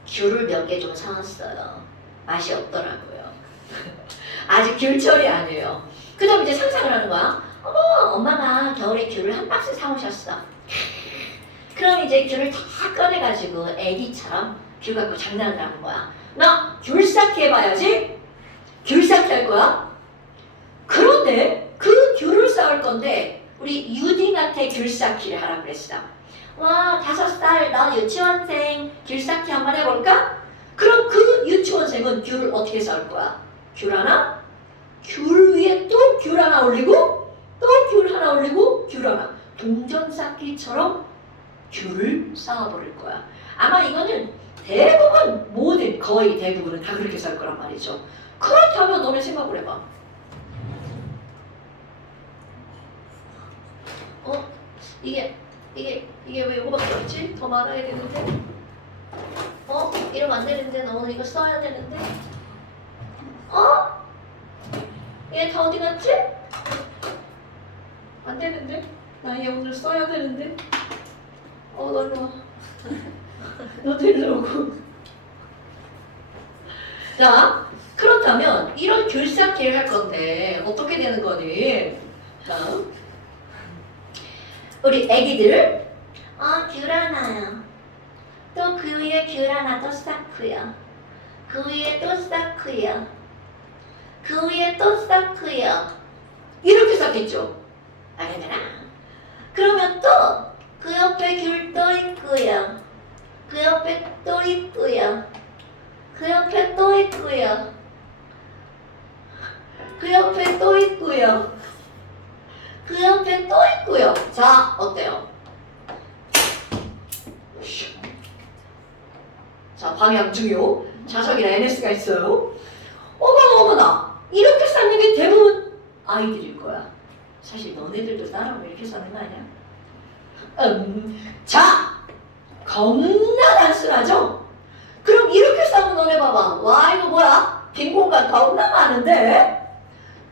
귤을 몇 개 좀 사왔어요. 맛이 없더라고요. 아직 귤철이 아니에요. 그 다음 이제 상상을 하는 거야. 어머, 엄마가 겨울에 귤을 한 박스 사오셨어. 그럼 이제 귤을 다 꺼내가지고 애기처럼 귤 갖고 장난을 하는 거야. 나 귤 쌓기 해봐야지. 귤 쌓기 할 거야. 그런데 그 귤을 쌓을 건데 우리 유딩한테 귤 쌓기를 하라고 그랬어. 와, 5살 너 유치원생 귤 쌓기 한번 해볼까? 그럼 그 유치원생은 귤을 어떻게 쌓을 거야? 귤 하나? 귤 위에 또 귤 하나 올리고 또 귤 하나 올리고 귤 하나. 동전 쌓기처럼 귤을 쌓아버릴 거야. 아마 이거는 대부분 모든 거의 대부분은 다 그렇게 살 거란 말이죠. 그렇다면 너네 생각을 해봐. 이게 왜 이거밖에 없지? 더 많아야 되는데? 이러면 안 되는데 너는 이거 써야 되는데? 얘 다 어디 갔지? 안 되는데? 나 얘 오늘 써야 되는데? 너 일로 와. 너도 일로 오고. 자, 그렇다면 이런 귤 쌓기를 할 건데 어떻게 되는 거니? 자, 우리 애기들 귤 하나요. 또 그 위에 귤 하나 또 쌓고요. 그 위에 또 쌓고요. 그 위에 또 쌓고요. 이렇게 쌓겠죠. 알겠나? 그러면 또 그 옆에 귤 또 있고요. 그 옆에 또 있고요. 그 옆에 또 있고요. 그 옆에 또 있고요. 그 옆에 또 있고요. 자, 어때요? 자, 방향 중요. 자석이나 NS가 있어요. 어머나 이렇게 쌓는 게 대부분 아이들일 거야. 사실 너네들도 따라하면 이렇게 쌓는 거 아니야? 자, 겁나 단순하죠? 그럼 이렇게 쌓으면 너네 봐봐. 와, 이거 뭐야? 빈 공간 겁나 많은데?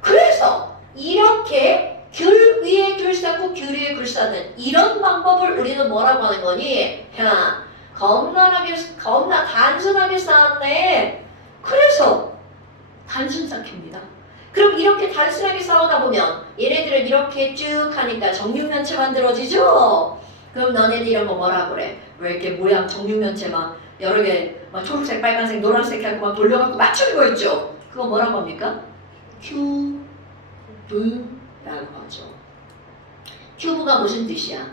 그래서 이렇게 귤 위에 귤 쌓고 귤 위에 귤 쌓는 이런 방법을 우리는 뭐라고 하는 거니? 야, 겁나 단순하게 쌓았네. 그래서 단순 쌓기입니다. 그럼 이렇게 단순하게 쌓아다 보면 얘네들은 이렇게 쭉 하니까 정육면체 만들어지죠? 그럼 너네들 이런 거 뭐라 그래? 왜 이렇게 모양 정육면체 막 여러 개 막 초록색, 빨간색, 노란색 하고 막 돌려갖고 맞추는 거 있죠? 그거 뭐라고 합니까? 큐브라고 하죠. 큐브가 무슨 뜻이야?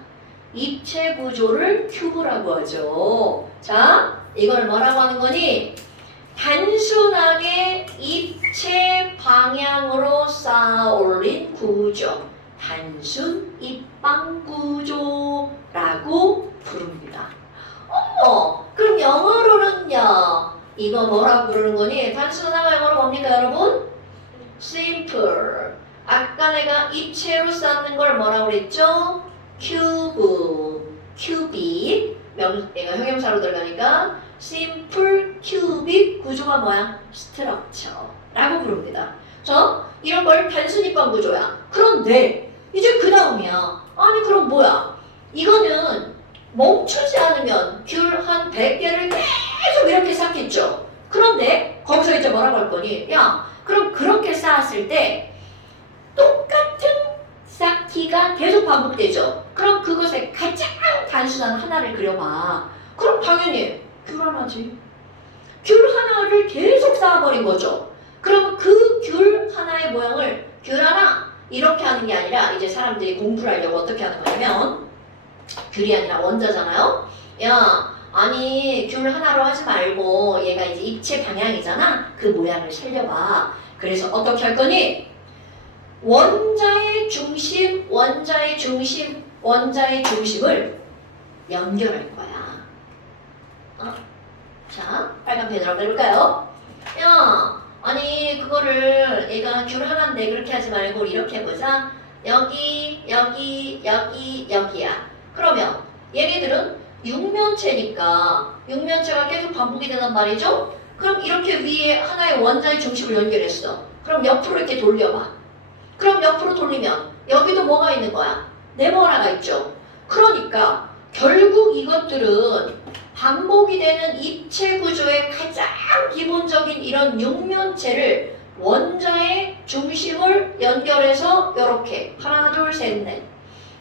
입체 구조를 큐브라고 하죠. 자, 이걸 뭐라고 하는 거니? 단순하게 입체 방향으로 쌓아 올린 구조, 단순 입방 구조라고 부릅니다. 그럼 영어로는요, 이거 뭐라고 부르는 거니? 단순한 영어로 뭡니까, 여러분? simple. 아까 내가 입체로 쌓는 걸 뭐라고 그랬죠? 큐브, 큐빅. 얘가 형용사로 들어가니까 simple cubic 구조가 뭐야? structure라고 부릅니다. 자, 이런 걸 단순 입방 구조야. 그런데 이제 그 다음이야. 아니 그럼 뭐야? 이거는 멈추지 않으면 귤 한 100개를 계속 이렇게 쌓겠죠. 그런데 거기서 이제 뭐라고 할 거니? 야, 그럼 그렇게 쌓았을 때 똑같은 쌓기가 계속 반복되죠. 그럼 그것의 가장 단순한 하나를 그려봐. 그럼 당연히 귤 하나지. 귤 하나를 계속 쌓아버린 거죠. 그럼 그 귤 하나의 모양을 귤 하나 이렇게 하는 게 아니라 이제 사람들이 공부를 하려고 어떻게 하는 거냐면 귤이 아니라 원자잖아요. 야, 아니 귤 하나로 하지 말고 얘가 이제 입체 방향이잖아. 그 모양을 살려봐. 그래서 어떻게 할 거니? 원자의 중심을 연결할 거야. 자, 빨간 펜으로 해볼까요? 야, 아니 그거를 얘가 귤 하나인데 그렇게 하지 말고 이렇게 해보자. 여기야. 그러면 얘네들은 육면체니까 육면체가 계속 반복이 된단 말이죠? 그럼 이렇게 위에 하나의 원자의 중심을 연결했어. 그럼 옆으로 이렇게 돌려봐. 그럼 옆으로 돌리면 여기도 뭐가 있는 거야? 네모나가 있죠? 그러니까 결국 이것들은 반복이 되는 입체 구조의 가장 기본적인 이런 육면체를 원자의 중심을 연결해서 이렇게 하나 둘 셋 넷.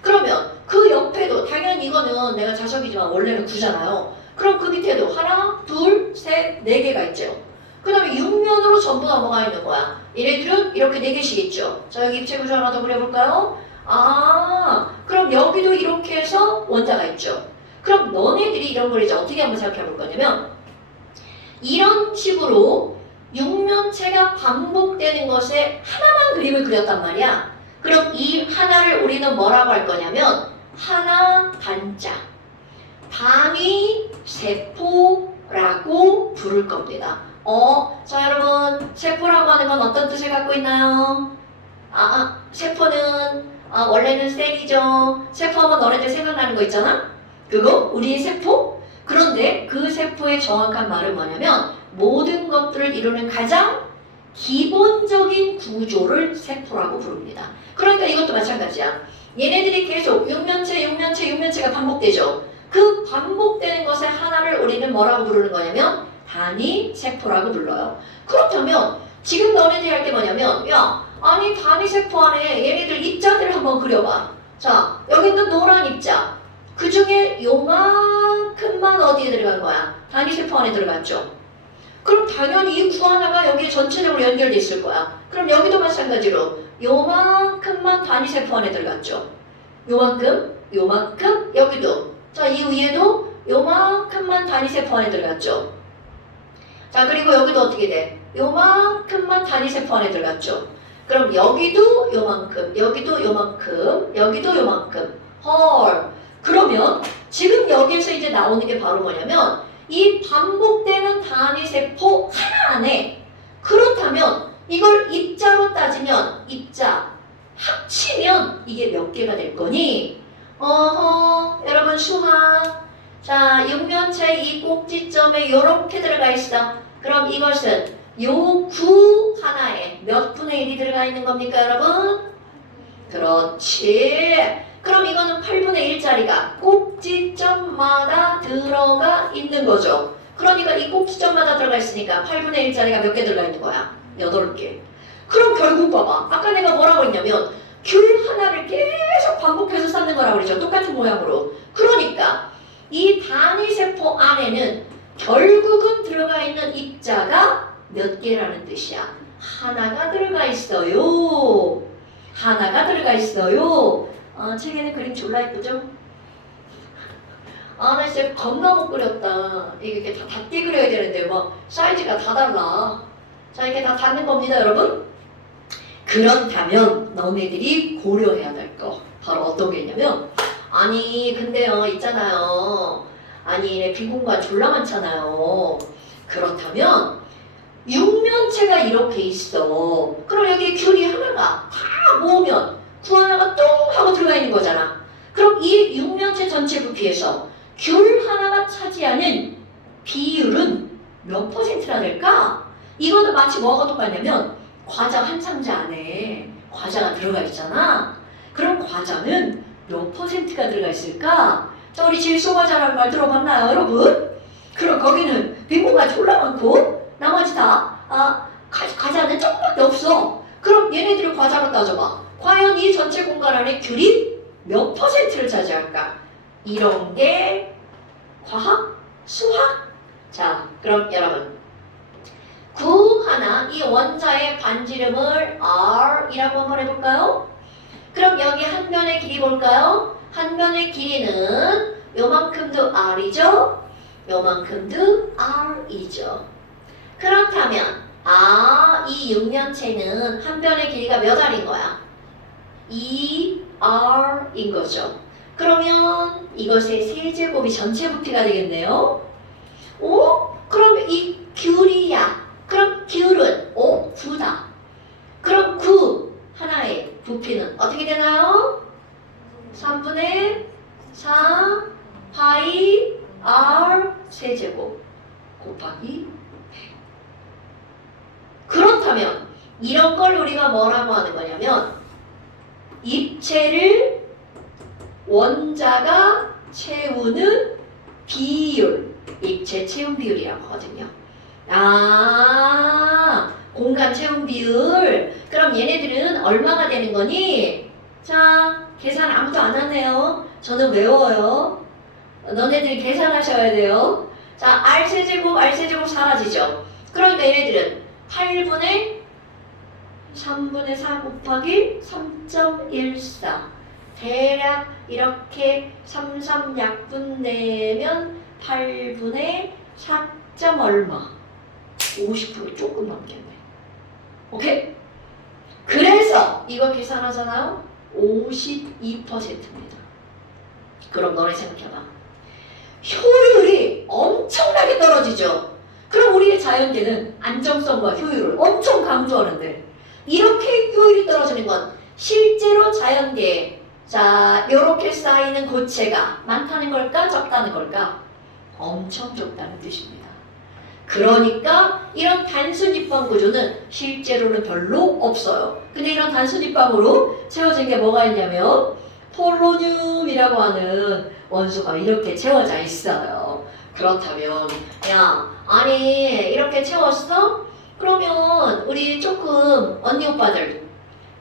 그러면 그 옆에도 당연히 이거는 내가 자석이지만 원래는 구잖아요. 그럼 그 밑에도 하나 둘 셋 네 개가 있죠. 그 다음에 육면으로 전부 넘어가 있는 거야. 얘네들은 이렇게 네 개씩 있죠. 자, 여기 입체 구조 하나 더 그려볼까요? 그럼 여기도 이렇게 해서 원자가 있죠. 그럼 너네들이 이런 걸 이제 어떻게 한번 생각해 볼 거냐면 이런 식으로 육면체가 반복되는 것에 하나만 그림을 그렸단 말이야. 그럼 이 하나를 우리는 뭐라고 할 거냐면 하나 단자, 단위 세포라고 부를 겁니다. 자 여러분 세포라고 하는 건 어떤 뜻을 갖고 있나요? 세포는 원래는 셀이죠. 세포하면 너네들 생각나는 거 있잖아? 그거 우리의 세포? 그런데 그 세포의 정확한 말은 뭐냐면 모든 것들을 이루는 가장 기본적인 구조를 세포라고 부릅니다. 그러니까 이것도 마찬가지야. 얘네들이 계속 육면체가 반복되죠. 그 반복되는 것의 하나를 우리는 뭐라고 부르는 거냐면 단위 세포라고 불러요. 그렇다면 지금 너네들이 할 게 뭐냐면 아니 단위 세포 안에 얘네들 입자들을 한번 그려봐. 자 여기 있는 노란 입자 그 중에 요만큼만 어디에 들어간 거야? 단위 세포 안에 들어갔죠. 그럼 당연히 이 구 하나가 여기에 전체적으로 연결돼 있을 거야. 그럼 여기도 마찬가지로 요만큼만 단위 세포 안에 들어갔죠. 요만큼 여기도. 자 이 위에도 요만큼만 단위 세포 안에 들어갔죠. 자 그리고 여기도 어떻게 돼? 요만큼만 단위 세포 안에 들어갔죠. 그럼 여기도 요만큼, 여기도 요만큼, 여기도 요만큼. 헐. 그러면 지금 여기에서 이제 나오는 게 바로 뭐냐면 이 반복되는 단위 세포 하나 안에 그렇다면 이걸 입자로 따지면 입자 합치면 이게 몇 개가 될 거니? 여러분 수학. 자 육면체 이 꼭지점에 이렇게 들어가 있어. 그럼 이것은 요 구 하나에 몇 분의 1이 들어가 있는 겁니까 여러분? 그렇지. 그럼 이거는 8분의 1짜리가 꼭지점마다 들어가 있는 거죠. 그러니까 이 꼭지점마다 들어가 있으니까 8분의 1짜리가 몇 개 들어가 있는 거야? 8개. 그럼 결국 봐봐. 아까 내가 뭐라고 했냐면 귤 하나를 계속 반복해서 쌓는 거라고 그랬죠. 똑같은 모양으로. 그러니까 이 단위 세포 안에는 결국은 들어가 있는 입자가 몇 개라는 뜻이야? 하나가 들어가 있어요. 하나가 들어가 있어요. 책에는 그림 졸라 예쁘죠? 나 진짜 겁나 못 그렸다. 이게 다 닿게 그려야 되는데 뭐 사이즈가 다 달라. 자 이렇게 다 닿는 겁니다 여러분. 그렇다면 너네들이 고려해야 될 거 바로 어떤 게 있냐면 아니 근데요 있잖아요. 아니 빈 공간 졸라 많잖아요. 그렇다면 육면체가 이렇게 있어. 그럼 여기 귤이 하나가 다 모으면 구 하나가 똥 하고 들어가 있는 거잖아. 그럼 이 육면체 전체 부피에서 귤 하나가 차지하는 비율은 몇 퍼센트나 될까? 이거는 마치 뭐가 똑같냐면 과자 한 상자 안에 과자가 들어가 있잖아. 그럼 과자는 몇 퍼센트가 들어가 있을까? 자 우리 질소과자라는 말 들어봤나요 여러분? 그럼 거기는 빈 공간 졸라 많고 나머지 다 과자는 조금밖에 없어. 그럼 얘네들을 과자로 따져봐. 과연 이 전체 공간 안에 귤이 몇 퍼센트를 차지할까? 이런 게 과학? 수학? 자 그럼 여러분 구 하나 이 원자의 반지름을 R이라고 한번 해볼까요? 그럼 여기 한 면의 길이 볼까요? 한 면의 길이는 요만큼도 R이죠? 요만큼도 R이죠. 그렇다면 이 육면체는 한 변의 길이가 몇 R인 거야? 2R인 거죠. 그러면 이것의 세제곱이 전체 부피가 되겠네요. 그럼 이 귤이야. 그럼 귤은 9다. 그럼 9 하나의 부피는 어떻게 되나요? 3분의 4 파이 R 세제곱 곱하기 100. 그렇다면 이런 걸 우리가 뭐라고 하는 거냐면 입체를 원자가 채우는 비율, 입체 채움 비율이라고 하거든요. 공간 채움 비율. 그럼 얘네들은 얼마가 되는 거니? 자, 계산 아무도 안 하네요. 저는 외워요. 너네들이 계산하셔야 돼요. 자, R세제곱, R세제곱 사라지죠. 그러니까 얘네들은 8분의 3분의 4 곱하기 3.14. 대략 이렇게 33약분 내면 8분의 4점 얼마? 50% 조금 넘겠네. 오케이? 그래서 이거 계산하잖아요. 52%입니다. 그럼 너네 생각해봐. 효율이 엄청나게 떨어지죠. 그럼 우리의 자연계는 안정성과 효율을 엄청 강조하는데 이렇게 효율이 떨어지는 건 실제로 자연계에 자 이렇게 쌓이는 고체가 많다는 걸까 적다는 걸까? 엄청 적다는 뜻입니다. 그러니까 이런 단순 입방 구조는 실제로는 별로 없어요. 근데 이런 단순 입방으로 채워진 게 뭐가 있냐면 폴로늄이라고 하는 원소가 이렇게 채워져 있어요. 그렇다면 야 아니 이렇게 채웠어? 그러면 우리 조금 언니 오빠들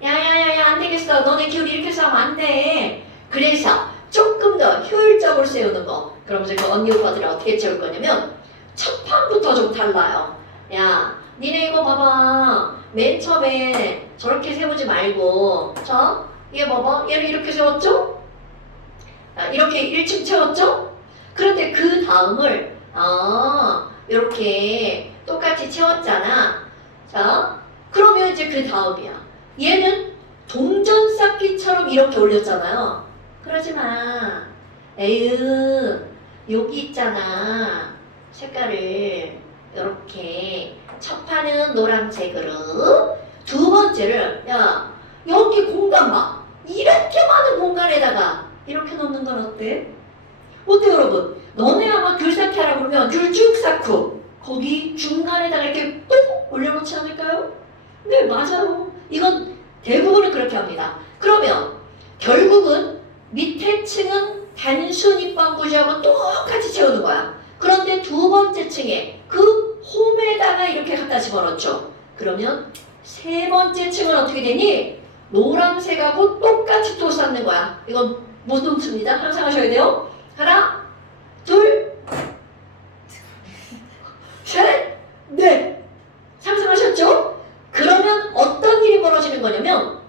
야야야야 안 되겠어. 너네 기울이 이렇게 싸우면 안 돼. 그래서 조금 더 효율적으로 세우는 거. 그럼 이제 그 언니 오빠들은 어떻게 채울 거냐면 첫 판부터 좀 달라요. 야 니네 이거 봐봐. 맨 처음에 저렇게 세우지 말고 자 얘 봐봐. 얘를 이렇게 세웠죠? 이렇게 1층 채웠죠? 그런데 그 다음을 이렇게 똑같이 채웠잖아. 자 그러면 이제 그 다음이야. 얘는 동전 쌓기처럼 이렇게 올렸잖아요. 그러지 마. 에휴, 여기 있잖아. 색깔을 이렇게 첫 판은 노란색으로 두 번째를 야 여기 공간 봐. 이렇게 많은 공간에다가 이렇게 넣는 건 어때? 어때 여러분? 너네 아마 귤 쌓기 하라고 그러면 귤 쭉 쌓고 거기 중간에다가 이렇게 꼭 올려놓지 않을까요? 네 맞아요. 이건 대부분은 그렇게 합니다. 그러면 결국은 밑에 층은 단순 입방 구조하고 똑같이 채우는 거야. 그런데 두 번째 층에 그 홈에다가 이렇게 갖다 집어넣죠. 그러면 세 번째 층은 어떻게 되니? 노란색하고 똑같이 또 쌓는 거야. 이건 못 놓습니다. 항상 하셔야 돼요. 하나, 둘, 셋, 넷. 상상하셨죠? 그러면 어떤 일이 벌어지는 거냐면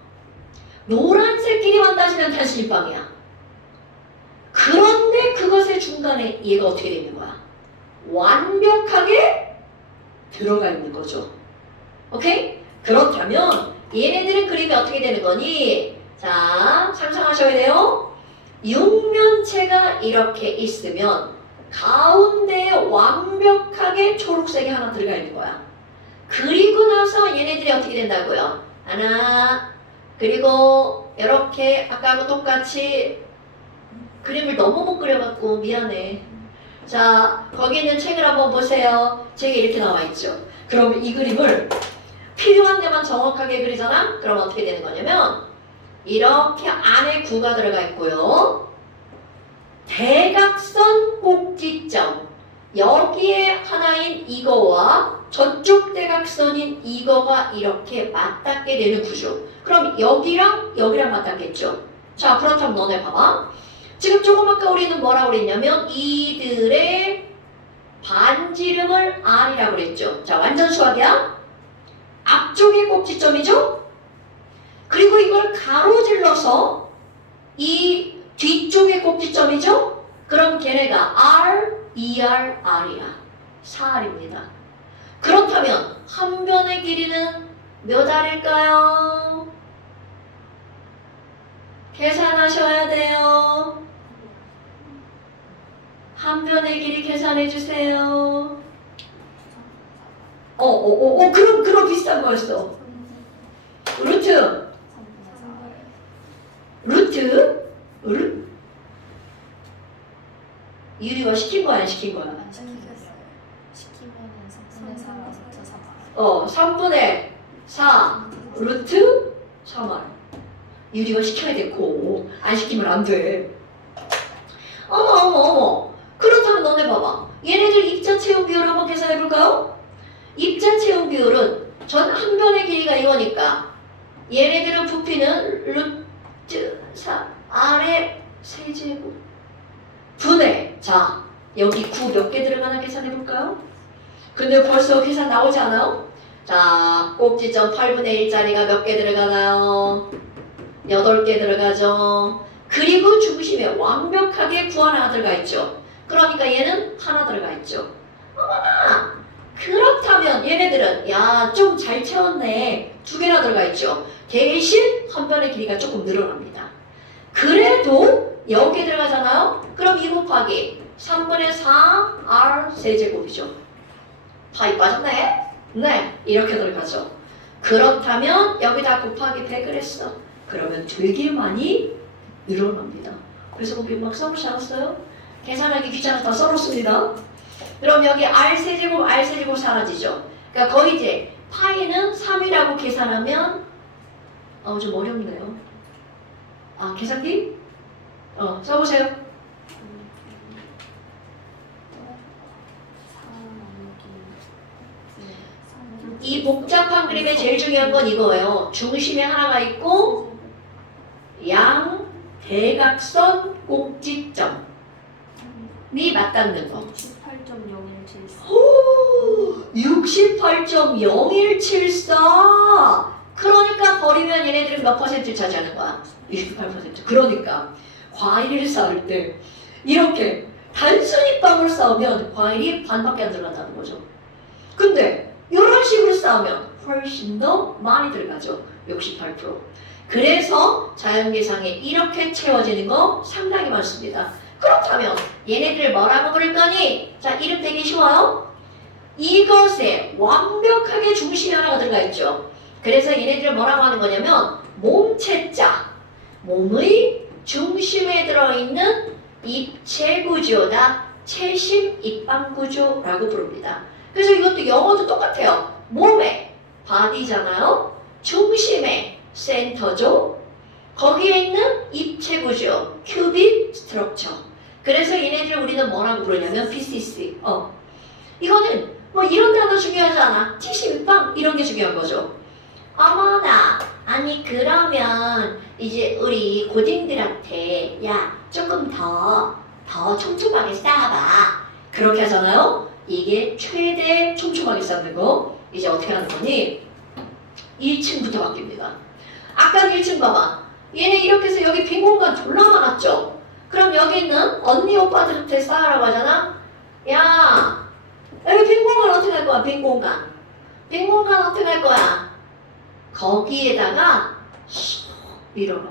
노란색끼리만 따지면 단순 입방이야. 그런데 그것의 중간에 얘가 어떻게 되는 거야? 완벽하게 들어가 있는 거죠. 오케이? 그렇다면 얘네들은 그림이 어떻게 되는 거니? 자, 상상하셔야 돼요. 육면체가 이렇게 있으면 가운데에 완벽하게 초록색이 하나 들어가 있는 거야. 그리고 나서 얘네들이 어떻게 된다고요? 하나, 그리고 이렇게 아까하고 똑같이 그림을 너무 못 그려갖고 미안해. 자, 거기 있는 책을 한번 보세요. 책에 이렇게 나와 있죠. 그럼 이 그림을 필요한 데만 정확하게 그리잖아? 그럼 어떻게 되는 거냐면 이렇게 안에 구가 들어가 있고요. 대각선 꼭지점 여기에 하나인 이거와 저쪽 대각선인 이거가 이렇게 맞닿게 되는 구조. 그럼 여기랑 여기랑 맞닿겠죠. 자 그렇다면 너네 봐봐. 지금 조금 아까 우리는 뭐라고 그랬냐면 이들의 반지름을 R이라고 그랬죠. 자 완전 수학이야. 앞쪽의 꼭지점이죠. 그리고 이걸 가로질러서 이 뒤쪽의 꼭지점이죠. 그럼 걔네가 R, ER, R이야. 4R입니다. 그렇다면 한 변의 길이는 몇 R일까요? 계산하셔야 돼요. 한 변의 길이 계산해 주세요. 그럼 비슷한 거였어. 루트. 유리가 시킨 거야, 안 시킨 거야? 안 시키겠어요. 시키면은 3분의 4 3분의 4 루트 3R. 유리가 시켜야 됐고 안 시키면 안 돼. 어머. 그렇다면 너네 봐봐. 얘네들 입자 체형 비율 한번 계산해 볼까요? 입자 체형 비율은 전 한 변의 길이가 이거니까 얘네들은 부피는 루트 4 R의 세제곱 분의 자 여기 9 몇 개 들어가나 계산해 볼까요? 근데 벌써 계산 나오지 않아요? 자 꼭지점 8분의 1짜리가 몇 개 들어가나요? 8개 들어가죠. 그리고 중심에 완벽하게 9 하나 들어가 있죠. 그러니까 얘는 하나 들어가 있죠. 어머나! 그렇다면 얘네들은 야 좀 잘 채웠네. 2개나 들어가 있죠. 대신 한 변의 길이가 조금 늘어납니다. 그래도 여기 들어가잖아요. 그럼 2 곱하기 3분의 4 R 세제곱이죠. 파이 빠졌네? 네, 이렇게 들어가죠. 그렇다면 여기다 곱하기 100을 했어. 그러면 되게 많이 늘어납니다. 그래서 거기 막 써보지 않았어요? 계산하기 귀찮아서 써놓습니다. 그럼 여기 R 세제곱 사라지죠. 그러니까 거의 이제 파이는 3이라고 계산하면 좀 어렵네요. 계산기? 써보세요. 이 복잡한 그림의 제일 중요한 건 이거예요. 중심에 하나가 있고 양 대각선 꼭지점이 맞닿는 거. 68.0174. 그러니까 버리면 얘네들은 몇 퍼센트 차지하는 거야? 28%. 그러니까 과일을 쌓을 때 이렇게 단순히 빵을 쌓으면 과일이 반밖에 안 들어간다는 거죠. 근데 이런 식으로 쌓으면 훨씬 더 많이 들어가죠. 68%. 그래서 자연계상에 이렇게 채워지는 거 상당히 많습니다. 그렇다면 얘네들 뭐라고 부를 거니? 자, 이름 되게 쉬워요. 이것에 완벽하게 중심이 하나가 들어가 있죠. 그래서 얘네들을 뭐라고 하는 거냐면 몸체자, 몸의 중심에 들어있는 입체 구조다. 체심 입방 구조라고 부릅니다. 그래서 이것도 영어도 똑같아요. 몸에 바디잖아요. 중심에 센터죠. 거기에 있는 입체 구조, 큐빅 스트럭처. 그래서 얘네들을 우리는 뭐라고 부르냐면 PCC. 이거는 뭐 이런 단어 중요하지 않아. 체심 입방 이런 게 중요한 거죠. 어머나, 아니 그러면 이제 우리 고딩들한테 야 조금 더 촘촘하게 쌓아봐. 그렇게 하잖아요. 이게 최대 촘촘하게 쌓는 거. 이제 어떻게 하는 거니? 1층부터 바뀝니다. 아까 1층 봐봐. 얘네 이렇게 해서 여기 빈 공간 졸라 많았죠? 그럼 여기 있는 언니 오빠들한테 쌓으라고 하잖아? 야, 여기 빈 공간 어떻게 할 거야? 빈 공간. 빈 공간 어떻게 할 거야? 거기에다가 슉 밀어넣어.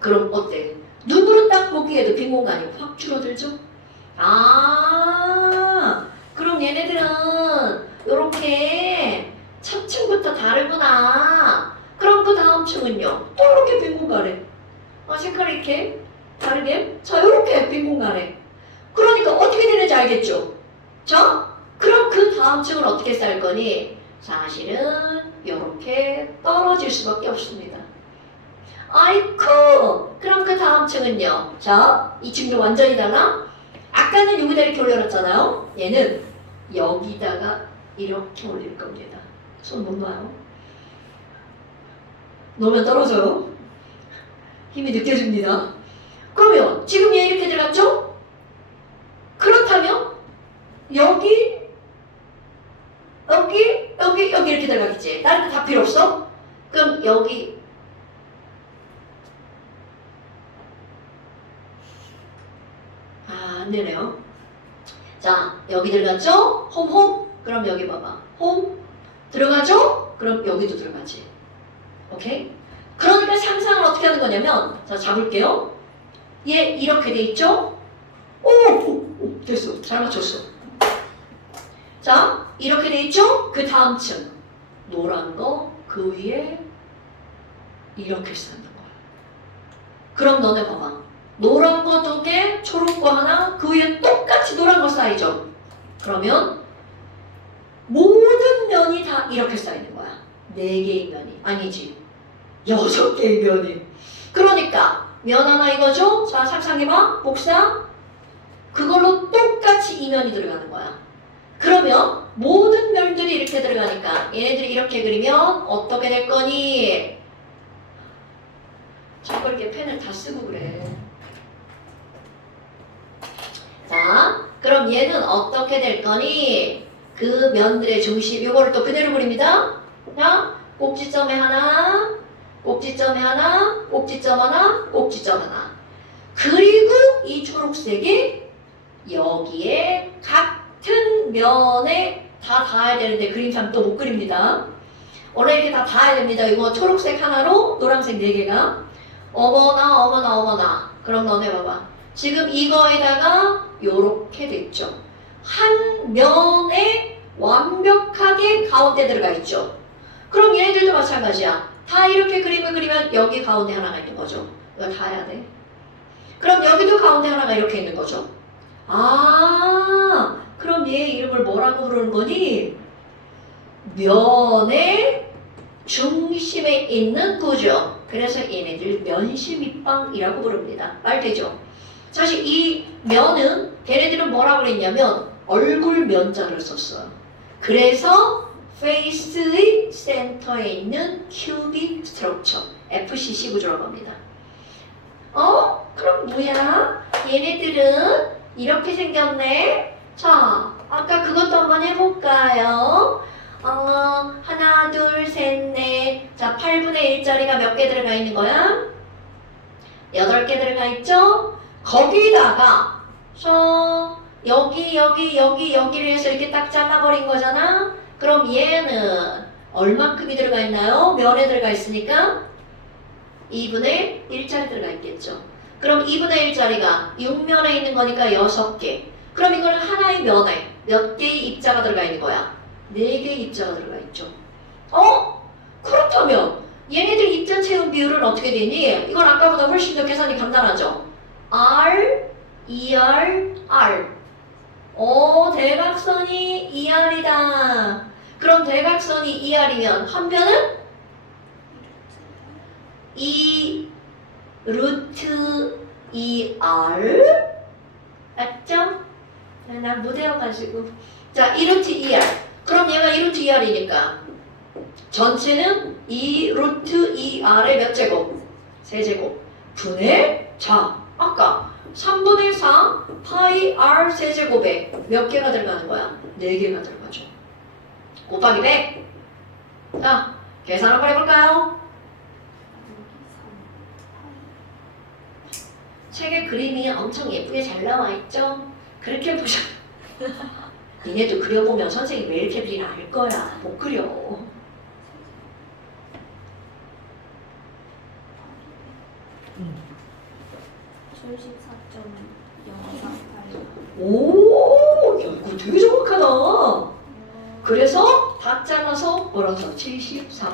그럼 어때? 눈으로 딱 보기에도 빈 공간이 확 줄어들죠? 그럼 얘네들은 이렇게 첫 층부터 다르구나. 그럼 그 다음 층은요? 또 이렇게 빈 공간에 색깔이 이렇게 다르게 자 이렇게 빈 공간에 그러니까 어떻게 되는지 알겠죠? 자 그럼 그 다음 층은 어떻게 쌓을 거니? 사실은 이렇게 떨어질 수밖에 없습니다. 아이쿠 그럼 그 다음 층은요? 자 2층도 완전히 달라? 아까는 여기다 이렇게 올려놨잖아요. 얘는 여기다가 이렇게 올릴 겁니다. 손 못 놔요. 놓으면 떨어져요. 힘이 느껴집니다. 그러면 지금 얘 이렇게 들어갔죠? 그렇다면 여기 이렇게 들어가겠지. 다른 거 다 필요 없어? 그럼 여기 안 되네요. 자 여기 들어갔죠? 홈 그럼 여기 봐봐. 홈 들어가죠? 그럼 여기도 들어가지. 오케이? 그러니까 상상을 어떻게 하는 거냐면 자 잡을게요. 얘 이렇게 돼 있죠? 오 됐어. 잘 맞췄어. 자 이렇게 돼 있죠? 그 다음 층 노란 거 그 위에 이렇게 쓰는 거야. 그럼 너네 봐봐. 노란 거 2개, 초록 거 하나, 그 위에 똑같이 노란 거 쌓이죠? 그러면 모든 면이 다 이렇게 쌓이는 거야. 4개의 면이. 아니지. 6개의 면이. 그러니까 면 하나 이거죠? 자 상상해봐. 복사. 그걸로 똑같이 이면이 들어가는 거야. 그러면 모든 면들이 이렇게 들어가니까 얘네들이 이렇게 그리면 어떻게 될 거니? 자꾸 이렇게 펜을 다 쓰고 그래. 자, 그럼 얘는 어떻게 될 거니? 그 면들의 중심, 요거를 또 그대로 그립니다. 자, 꼭지점에 하나, 꼭지점에 하나, 꼭지점 하나, 꼭지점 하나. 그리고 이 초록색이 여기에 같은 면에 다 닿아야 되는데 그림상 또 못 그립니다. 원래 이렇게 다 닿아야 됩니다. 이거 초록색 하나로 노란색 4개가. 어머나 어머나 어머나. 그럼 너네 봐봐. 지금 이거에다가 요렇게 됐죠. 한 면에 완벽하게 가운데 들어가 있죠. 그럼 얘네들도 마찬가지야. 다 이렇게 그림을 그리면 여기 가운데 하나가 있는 거죠. 이거 다 해야 돼. 그럼 여기도 가운데 하나가 이렇게 있는 거죠. 아, 그럼 얘 이름을 뭐라고 부르는 거니? 면의 중심에 있는 구조. 그래서 얘네들 면심입방이라고 부릅니다. 말 되죠? 사실 이 면은 걔네들은 뭐라고 그랬냐면 얼굴 면자를 썼어요. 그래서 페이스의 센터에 있는 큐빅 스트럭처 FCC 구조라고 합니다. 그럼 뭐야? 얘네들은 이렇게 생겼네. 자, 아까 그것도 한번 해볼까요? 하나, 둘, 셋, 넷. 자, 8분의 1짜리가 몇 개 들어가 있는 거야? 8개 들어가 있죠? 거기다가 여기를 해서 이렇게 딱 잘라버린 거잖아? 그럼 얘는 얼만큼이 들어가 있나요? 면에 들어가 있으니까 2분의 1짜리 들어가 있겠죠. 그럼 2분의 1짜리가 6면에 있는 거니까 6개. 그럼 이거는 하나의 면에 몇 개의 입자가 들어가 있는 거야? 4개의 입자가 들어가 있죠. 그렇다면 얘네들 입자 채운 비율은 어떻게 되니? 이건 아까보다 훨씬 더 계산이 간단하죠. R, ER, R. 대각선이 ER이다. 그럼 대각선이 ER이면 한 변은 E 루트 ER. 맞죠? 난 못외워가지고. 자, 2루트 ER. 그럼 얘가 2루트 ER이니까 전체는 2루트 ER의 몇 제곱? 세제곱. 분의, 자, 아까 3분의 4 파이 R 세제곱에 몇 개가 들어가는 거야? 4개가 들어가죠. 곱하기 100. 자, 계산 한번 해볼까요? 책에 그림이 엄청 예쁘게 잘 나와 있죠? 그렇게 보셔. 니네도 그려보면 선생님이 왜 이렇게 그리나 알 거야. 못 그려. 출식 4.048. 오, 야, 이거 되게 정확하다. 그래서 다 잘라서 뭐라서 74%.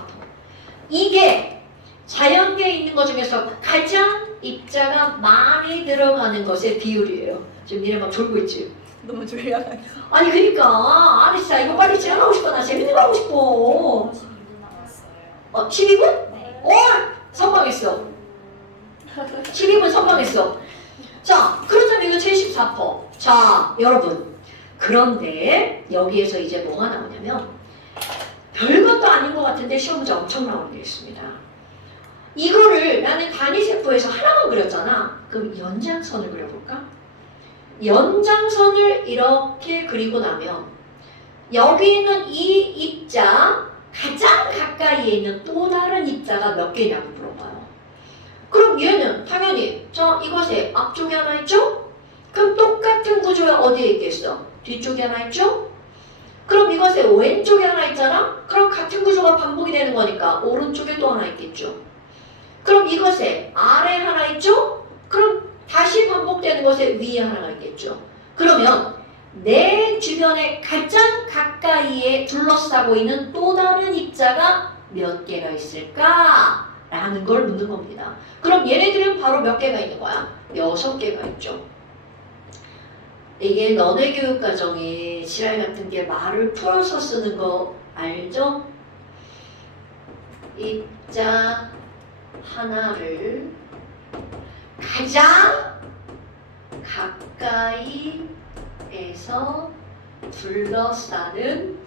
이게 자연계에 있는 것 중에서 가장 입자가 많이 들어가는 것의 비율이에요. 지금 니네 막 졸고 있지? 너무 졸려요. 아니 그니까 아니 진짜 이거 빨리 지나가고 싶어. 나 재밌는 거 하고 싶어. 52분 남았어요. 12분? 네. 선방했어. 12분 선방했어. 자, 그렇다면 이거 74%. 자, 여러분. 그런데 여기에서 이제 뭐가 나오냐면 별것도 아닌 것 같은데 시험 문제 엄청 나오는 게 있습니다. 이거를 나는 단위세포에서 하나만 그렸잖아. 그럼 연장선을 그려볼까? 연장선을 이렇게 그리고 나면 여기 있는 이 입자 가장 가까이에 있는 또 다른 입자가 몇 개냐고 물어봐요. 그럼 얘는 당연히 자 이것에 앞쪽에 하나 있죠? 그럼 똑같은 구조에 어디에 있겠어? 뒤쪽에 하나 있죠? 그럼 이것에 왼쪽에 하나 있잖아? 그럼 같은 구조가 반복이 되는 거니까 오른쪽에 또 하나 있겠죠? 그럼 이것에 아래 하나 있죠? 그럼 다시 반복되는 것에 위에 하나가 있겠죠? 그러면 내 주변에 가장 가까이에 둘러싸고 있는 또 다른 입자가 몇 개가 있을까? 라는 걸 묻는 겁니다. 그럼 얘네들은 바로 몇 개가 있는 거야? 6개가 있죠. 이게 너네 교육과정에 지랄 같은 게 말을 풀어서 쓰는 거 알죠? 입자 하나를 가장 가까이에서 둘러싸는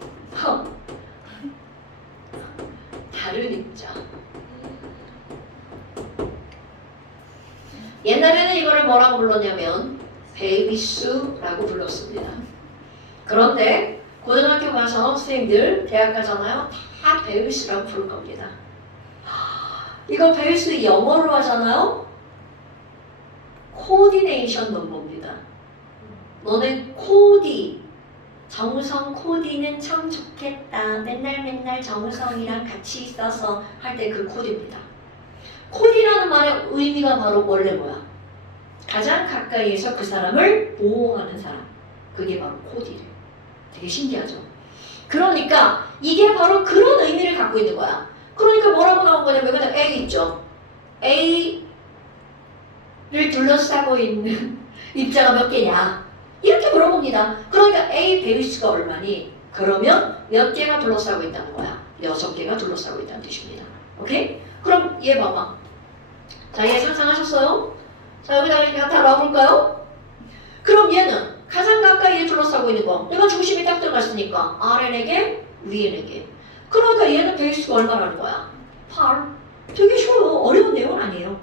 다른 입자. 옛날에는 이거를 뭐라고 불렀냐면 베이비수라고 불렀습니다. 그런데 고등학교 가서 선생님들 대학 가잖아요. 다 베이비수라고 부를 겁니다. 이거 베이비수 영어로 하잖아요. 코디네이션 넘버입니다. 너네 코디, 정우성 코디는 참 좋겠다. 맨날 정우성이랑 같이 있어서 할 때 그 코디입니다. 코디라는 말의 의미가 바로 원래 뭐야? 가장 가까이에서 그 사람을 보호하는 사람. 그게 바로 코디래. 되게 신기하죠? 그러니까 이게 바로 그런 의미를 갖고 있는 거야. 그러니까 뭐라고 나온 거냐면 여기다 A 있죠? A를 둘러싸고 있는 입자가 몇 개냐? 이렇게 물어봅니다. 그러니까 A 베이스가 얼마니? 그러면 몇 개가 둘러싸고 있다는 거야? 6개가 둘러싸고 있다는 뜻입니다. 오케이? 그럼 얘 봐봐. 자, 얘 상상하셨어요? 자, 여기다가 다 놔볼까요? 그럼 얘는 가장 가까이에 둘러싸고 있는 거. 얘가 중심이 딱 들어갔으니까 아래 4개, 위에 4개. 그러니까 얘는 베이스가 얼마라는 거야? 8. 되게 쉬워요. 어려운 내용은 아니에요.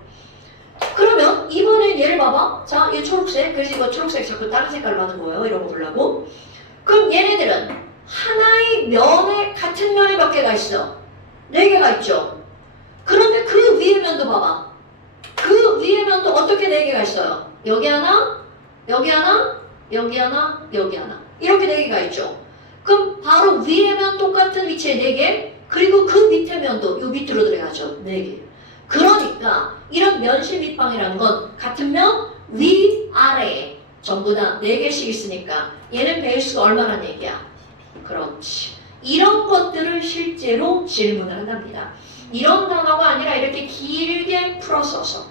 그러면 이번엔 얘를 봐봐. 자, 얘 초록색. 그래서 이거 초록색 자꾸 다른 색깔로 하는 거예요. 이런 거 보려고. 그럼 얘네들은 하나의 면에 같은 면에 몇 개가 있어? 4개가 있죠. 그런데 그 위에 면도 봐봐. 그 위에 면도 어떻게 4개가 있어요? 여기 하나, 여기 하나, 여기 하나, 여기 하나. 이렇게 4개가 있죠. 그럼 바로 위에 면 똑같은 위치에 4개, 그리고 그 밑에 면도 요 밑으로 들어가죠. 4개. 그러니까 이런 면실 밑방이라는 건 같은 면 위, 아래에 전부 다 4개씩 있으니까 얘는 베이스가 얼마나 얘기야? 그렇지. 이런 것들을 실제로 질문을 한답니다. 이런 단어가 아니라 이렇게 길게 풀어서서.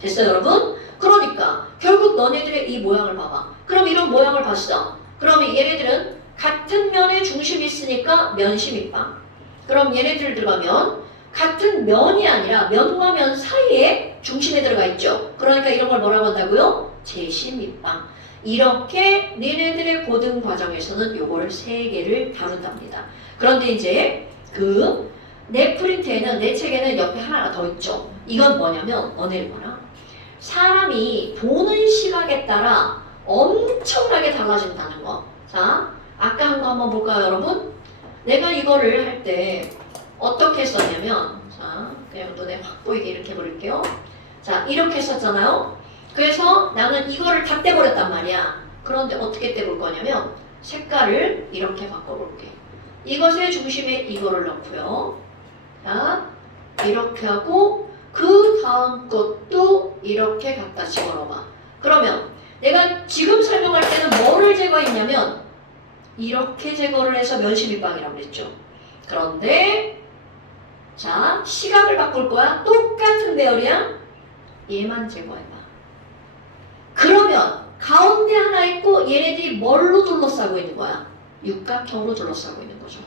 됐어요, 여러분? 그러니까 결국 너네들의 이 모양을 봐봐. 그럼 이런 모양을 봤어. 그러면 얘네들은 같은 면에 중심이 있으니까 면시 밑방. 그럼 얘네들 들어가면 같은 면이 아니라 면과 면 사이에 중심에 들어가 있죠. 그러니까 이런 걸 뭐라고 한다고요? 제시 밑방. 이렇게 니네들의 고등 과정에서는 요거를 3개를 다룬답니다. 그런데 이제 내 프린트에는, 내 책에는 옆에 하나가 더 있죠. 이건 뭐냐면 너네를 봐라. 사람이 보는 시각에 따라 엄청나게 달라진다는 거. 자, 아까 한 거 한번 볼까요, 여러분? 내가 이거를 할 때 어떻게 썼냐면, 자, 그냥 눈에 확 보이게 이렇게 해버릴게요. 자, 이렇게 썼잖아요. 그래서 나는 이거를 다 떼버렸단 말이야. 그런데 어떻게 떼볼 거냐면 색깔을 이렇게 바꿔볼게. 이것의 중심에 이거를 넣고요. 자, 이렇게 하고 그 다음 것도 이렇게 갖다 집어넣어봐. 그러면 내가 지금 설명할 때는 뭐를 제거했냐면 이렇게 제거를 해서 면시밑방이라고 했죠. 그런데 자, 시각을 바꿀 거야. 똑같은 배열이야. 얘만 제거해봐. 그러면 가운데 하나 있고 얘네들이 뭘로 둘러싸고 있는 거야? 육각형으로 둘러싸고 있는 거죠.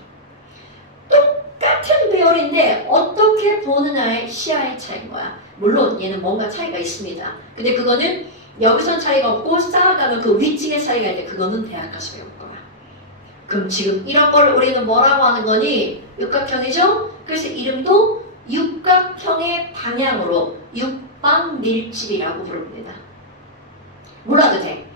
똑같은 배열인데 어떻게 보느냐의 시야의 차이인 거야. 물론 얘는 뭔가 차이가 있습니다. 근데 그거는 여기선 차이가 없고 쌓아가면 그 위층의 차이가 있는데 그거는 대학 가서 배울 거야. 그럼 지금 이런 걸 우리는 뭐라고 하는 거니? 육각형이죠? 그래서 이름도 육각형의 방향으로 육방밀집이라고 부릅니다. 몰라도 돼.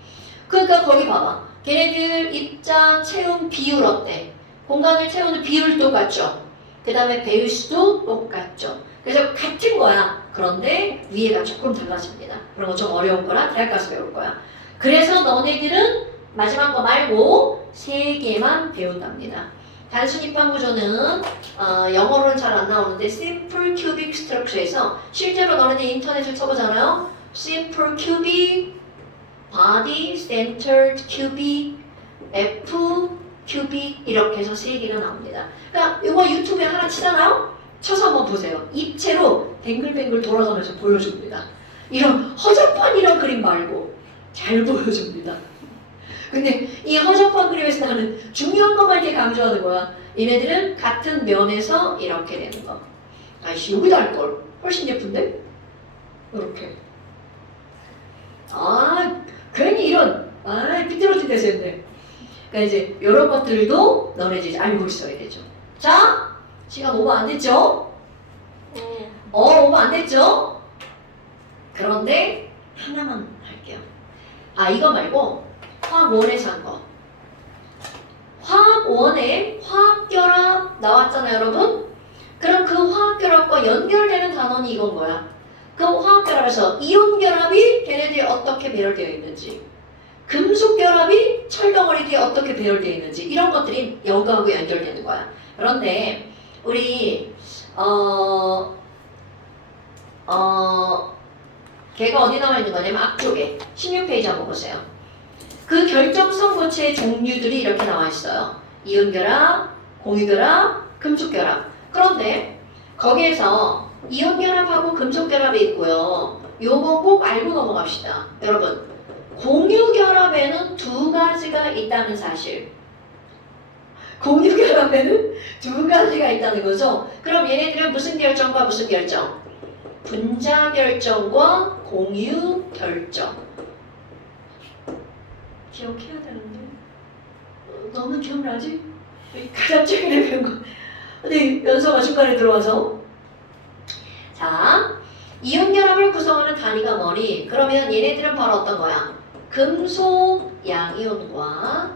그러니까 거기 봐봐. 걔네들 입자 채움 비율 어때? 공간을 채우는 비율 똑같죠? 그 다음에 배율수도 똑같죠? 그래서 같은 거야. 그런데 위에가 조금 달라집니다. 그런 거 좀 어려운 거라 대학 가서 배울 거야. 그래서 너네들은 마지막 거 말고 3개만 배운답니다. 단순 입방 구조는 영어로는 잘 안 나오는데 Simple Cubic Structure에서 실제로 너네들 인터넷을 쳐보잖아요. Simple Cubic, Body Centered Cubic, F Cubic 이렇게 해서 3개가 나옵니다. 그러니까 이거 유튜브에 하나 치잖아요. 쳐서 한번 보세요. 입체로 뱅글뱅글 돌아가면서 보여줍니다. 이런 허접한 이런 그림 말고 잘 보여줍니다. 근데 이 허접한 그림에서 나는 중요한 것만 이렇게 강조하는 거야. 얘네들은 같은 면에서 이렇게 되는 거. 아이씨, 여기다 할 걸. 훨씬 예쁜데? 이렇게. 아, 괜히 이런, 삐뚤어진 데서 했네. 그러니까 이제 이런 것들도 너네 이제 알고 있어야 되죠. 자, 시간 오버 안 됐죠? 네. 오버 안 됐죠? 그런데 하나만 할게요. 이거 말고 화학 1에서 한 거. 화학 1에 화학결합 나왔잖아요, 여러분? 그럼 그 화학결합과 연결되는 단원이 이건 뭐야? 그 화학결합에서 이온결합이 걔네들이 어떻게 배열되어 있는지, 금속결합이 철덩어리들이 어떻게 배열되어 있는지, 이런 것들이 여기하고 연결되는 거야. 그런데 우리 걔가 어디 나와 있는 거냐면 앞쪽에 16페이지 한번 보세요. 그 결정성 고체의 종류들이 이렇게 나와 있어요. 이온결합, 공유결합, 금속결합. 그런데 거기에서 이온결합하고 금속결합이 있고요. 요거 꼭 알고 넘어갑시다. 여러분, 공유결합에는 두 가지가 있다는 사실. 공유결합에는 두 가지가 있다는 거죠. 그럼 얘네들은 무슨 결정과 무슨 결정? 분자 결정과 공유 결정. 기억해야 되는데 너는 기억나지? 가장 최근에 배운 거. 근데 연서가 중간에 들어와서 자, 이온결합을 구성하는 단위가 뭐니? 그러면 얘네들은 바로 어떤 거야? 금속 양이온과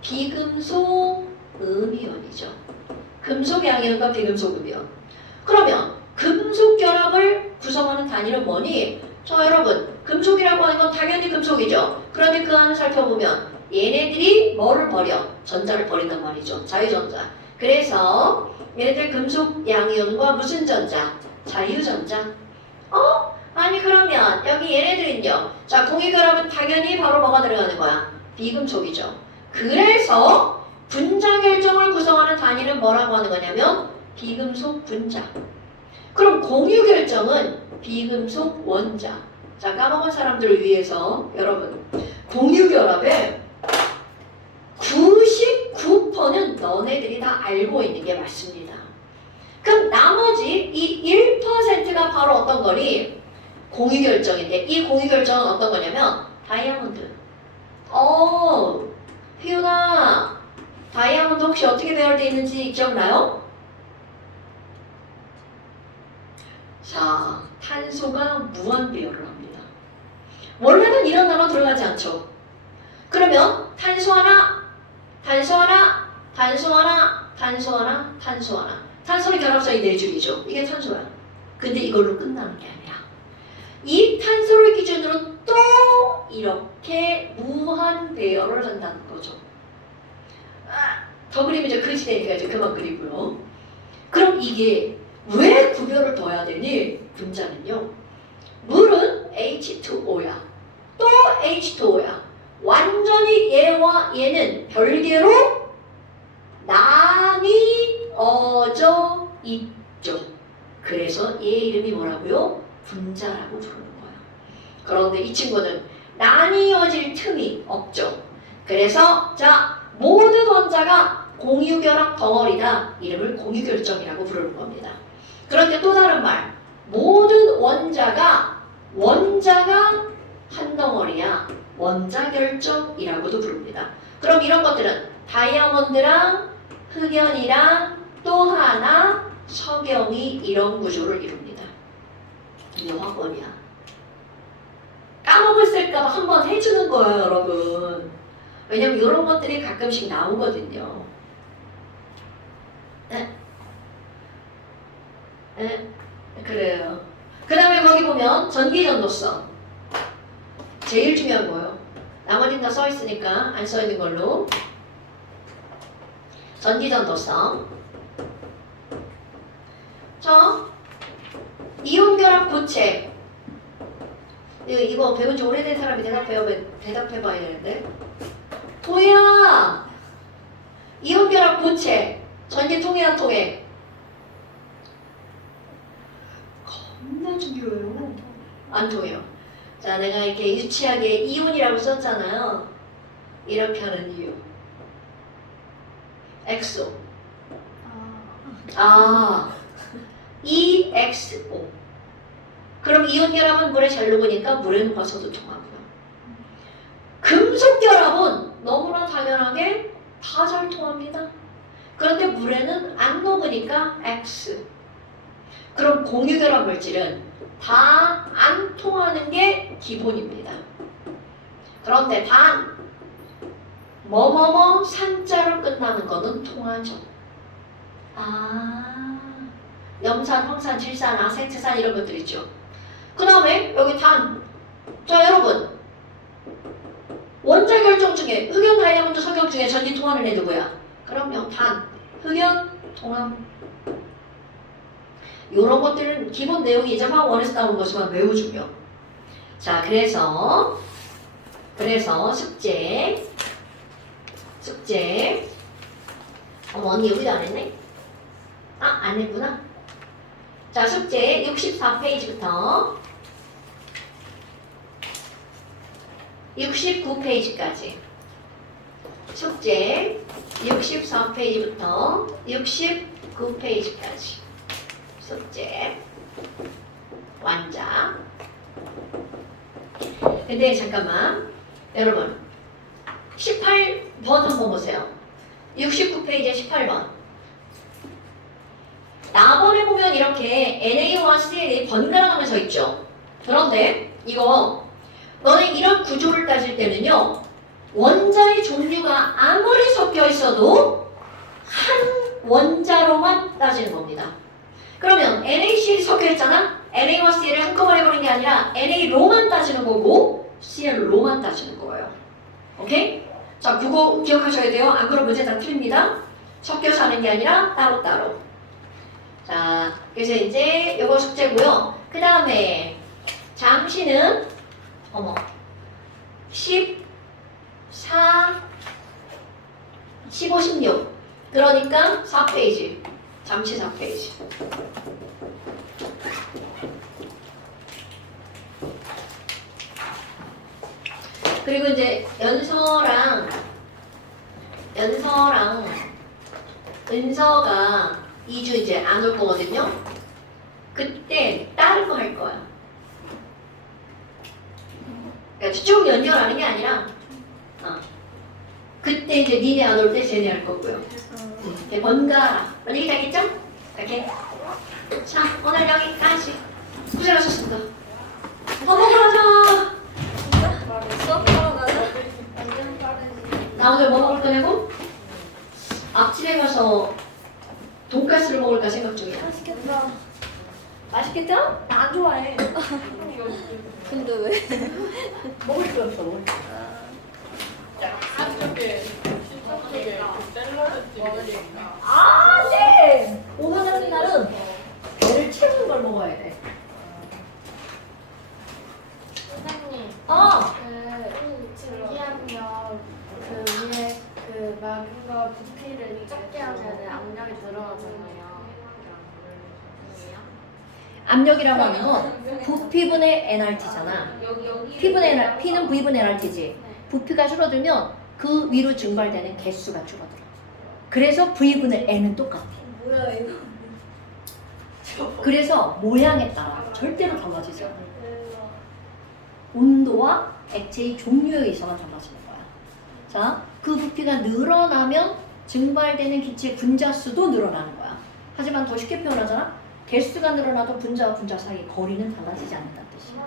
비금속 음이온이죠. 금속 양이온과 비금속 음이온. 그러면 금속 결합을 구성하는 단위는 뭐니? 자, 여러분, 금속이라고 하는 건 당연히 금속이죠. 그런데 그 안을 살펴보면 얘네들이 뭐를 버려? 전자를 버린단 말이죠. 자유전자. 그래서 얘네들 금속 양이온과 무슨 전자? 자유전자. 아니 그러면 여기 얘네들은요. 자, 공유결합은 당연히 바로 뭐가 들어가는 거야? 비금속이죠. 그래서 분자 결정을 구성하는 단위는 뭐라고 하는 거냐면 비금속 분자. 그럼 공유 결정은 비금속 원자. 자, 까먹은 사람들을 위해서 여러분, 공유 결합의 99%는 너네들이 다 알고 있는 게 맞습니다. 그럼 나머지 이 1%가 바로 어떤 거니? 공유 결정인데 이 공유 결정은 어떤 거냐면 다이아몬드. 희윤아, 다이아몬드 혹시 어떻게 배열되어 있는지 기억나요? 자, 탄소가 무한 배열을 합니다. 원래는 이런 단어 들어가지 않죠. 그러면 탄소 하나, 탄소 하나, 탄소 하나, 탄소 하나, 탄소 하나. 탄소는 결합선이 4줄이죠. 이게 탄소야. 근데 이걸로 끝나는 게 아니라 이 탄소를 기준으로 또 이렇게 무한 배열을 한다는 거죠. 더 그리면 이제 그지 되니까 이제 그만 그리고요. 그럼 이게 왜 구별을 둬야 되니? 분자는요. 물은 H2O야. 또 H2O야. 완전히 얘와 얘는 별개로 나뉘어져 있죠. 그래서 얘 이름이 뭐라고요? 분자라고 부르는 거야. 그런데 이 친구는 나뉘어질 틈이 없죠. 그래서 자, 모든 원자가 공유결합 덩어리다. 이름을 공유결정이라고 부르는 겁니다. 그런데 또 다른 말, 모든 원자가 한 덩어리야. 원자결정이라고도 부릅니다. 그럼 이런 것들은 다이아몬드랑 흑연이랑 또 하나 석영이 이런 구조를 이룹니다. 이게 화건이야. 까먹었을까봐 한번 해주는 거예요, 여러분. 왜냐면 이런 것들이 가끔씩 나오거든요. 그래요. 그 다음에 거기 보면 전기전도성. 제일 중요한 거예요. 나머지는 다 써있으니까 안 써있는 걸로. 전기전도성. 자, 이온결합 고체. 이거 배운 지 오래된 사람이 대답해봐야 되는데. 도야! 이온결합 고체. 전기 통해 안 통해? 겁나 중요해요. 안 통해요. 자, 내가 이렇게 유치하게 이온이라고 썼잖아요. 이렇게 하는 이유. 엑소. EXO. 그럼 이온 결합은 물에 잘 녹으니까 물에 녹아서도 통하고요. 금속 결합은 너무나 당연하게 다 잘 통합니다. 그런데 물에는 안 녹으니까 X. 그럼 공유 결합 물질은 다 안 통하는 게 기본입니다. 그런데 단 뭐뭐뭐 산자로 끝나는 거는 통하죠. 아, 염산, 황산, 질산, 아세트산 이런 것들 있죠. 그 다음에 여기 단. 자 여러분, 원자 결정 중에 흑연, 다이아몬드, 석영 중에 전기 통하는 애 누구야? 그럼요, 단, 흑연, 통합. 이런 것들은 기본 내용이 이제 화학원에서 나오는 것이지만 매우 중요. 자, 그래서 숙제. 언니 여기도 안 했네? 아, 안 했구나. 자, 숙제 64페이지부터 69페이지까지. 숙제 64페이지부터 69페이지까지. 숙제 완자. 근데 잠깐만 여러분 18번 한번 보세요. 69페이지에 18번. 나번에 보면 이렇게 NA와 CN이 번갈아 가면서 있죠. 그런데 이거 너네 이런 구조를 따질 때는요, 원자의 종류가 아무리 섞여 있어도 한 원자로만 따지는 겁니다. 그러면 NaCl이 섞여 있잖아? NA와 CL을 한꺼번에 보는 게 아니라 NA로만 따지는 거고 CL로만 따지는 거예요. 오케이? 자, 그거 기억하셔야 돼요. 안 그러면 문제 다 틀립니다. 섞여서 하는 게 아니라 따로따로. 자, 그래서 이제 요거 숙제고요. 그 다음에 잠시는 14, 15, 16. 그러니까 4페이지. 잠시 4페이지. 그리고 이제 연서랑 은서가 2주 이제 안 올 거거든요. 그때 다른 거 할 거야. 그러니까 쭉 연결하는 게 아니라 그때 이제 니네 안 올 때 쟤네 할 거고요. 이렇게 번갈아. 언니 되겠죠? 이렇게. 자, 오늘 여기까지. 고생하셨습니다. 밥 먹으러 가자. 수업 하러 가자. 완전 빠르지. 나 오늘 뭐 먹을 거냐고? 앞집에 가서 돈가스를 먹을까 생각 중이야. 맛있겠다. 맛있겠죠? 나 안 좋아해. 근데 왜? 먹을 게 없어, 먹을 게. 한쪽에 시청쪽에 샐러드 찍으니까 아, 네! 오늘 같은 날은 배를 채우는 걸 먹어야 돼. 선생님, 어! 그 증기압력 그 위에 그 막은 거 부피를 적게 하면 압력이 늘어나잖아요. 압력이라고 하는 건 부피분의 nRT잖아. P분의 NR, P는 V분의 nRT지. 부피가 줄어들면 그 위로 증발되는 개수가 줄어들어. 그래서 V분의 N은 똑같아. 뭐야 이거? 그래서 모양에 따라 절대로 달라지지 않아. 온도와 액체의 종류에 의해서만 달라지는 거야. 자, 그 부피가 늘어나면 증발되는 기체 분자수도 늘어나는 거야. 하지만 더 쉽게 표현하잖아. 개수가 늘어나도 분자와 분자 사이 거리는 달라지지 않는다는 뜻이야.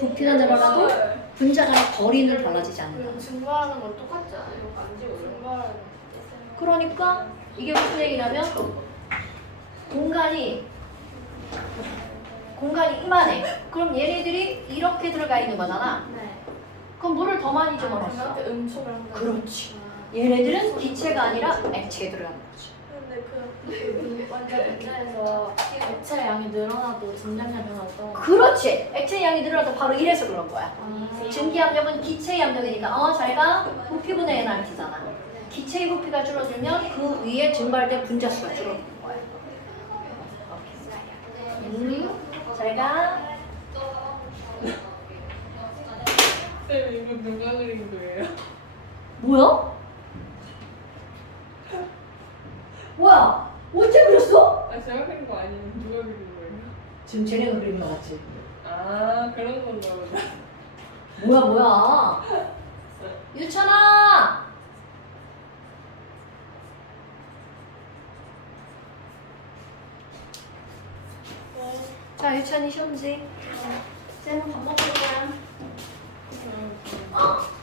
부피가 늘어나도 분자 간의 거리는 달라지지 않는다. 증발하는 건 똑같지 않아요? 증발하는 그러니까 이게 무슨 얘기냐면 공간이 이만해. 그럼 얘네들이 이렇게 들어가 있는 거잖아. 네. 그럼 물을 더 많이 집어넣었어. 그렇게 음축을 한다. 그렇지. 얘네들은 기체가 아니라 액체에 들어가는 거지. 근데 그 원자 분자에서 액체 양이 늘어나도 증량량 변화가 없던 거. 그렇지. 액체 양이 늘어나도 바로 이래서 그런 거야. 아, 증기 압력은 기체의 압력이니까 잘가 부피분의 nRT잖아. 기체의 부피가 줄어들면 그 위에 증발된 분자수가 줄어드는 거야. 잘가. 쌤 이거 누가 그린 거예요? 뭐야? 뭐야? 언제 그렸어? 아 제가 그린 거 아니면 누가 그린 거예요? 지금 쟤네가 그리는 거 같지? 아 그런 건가 보다. 뭐야? 유찬아! 자, 유찬이 시험지. 쌤은 밥 먹을 거야. 어?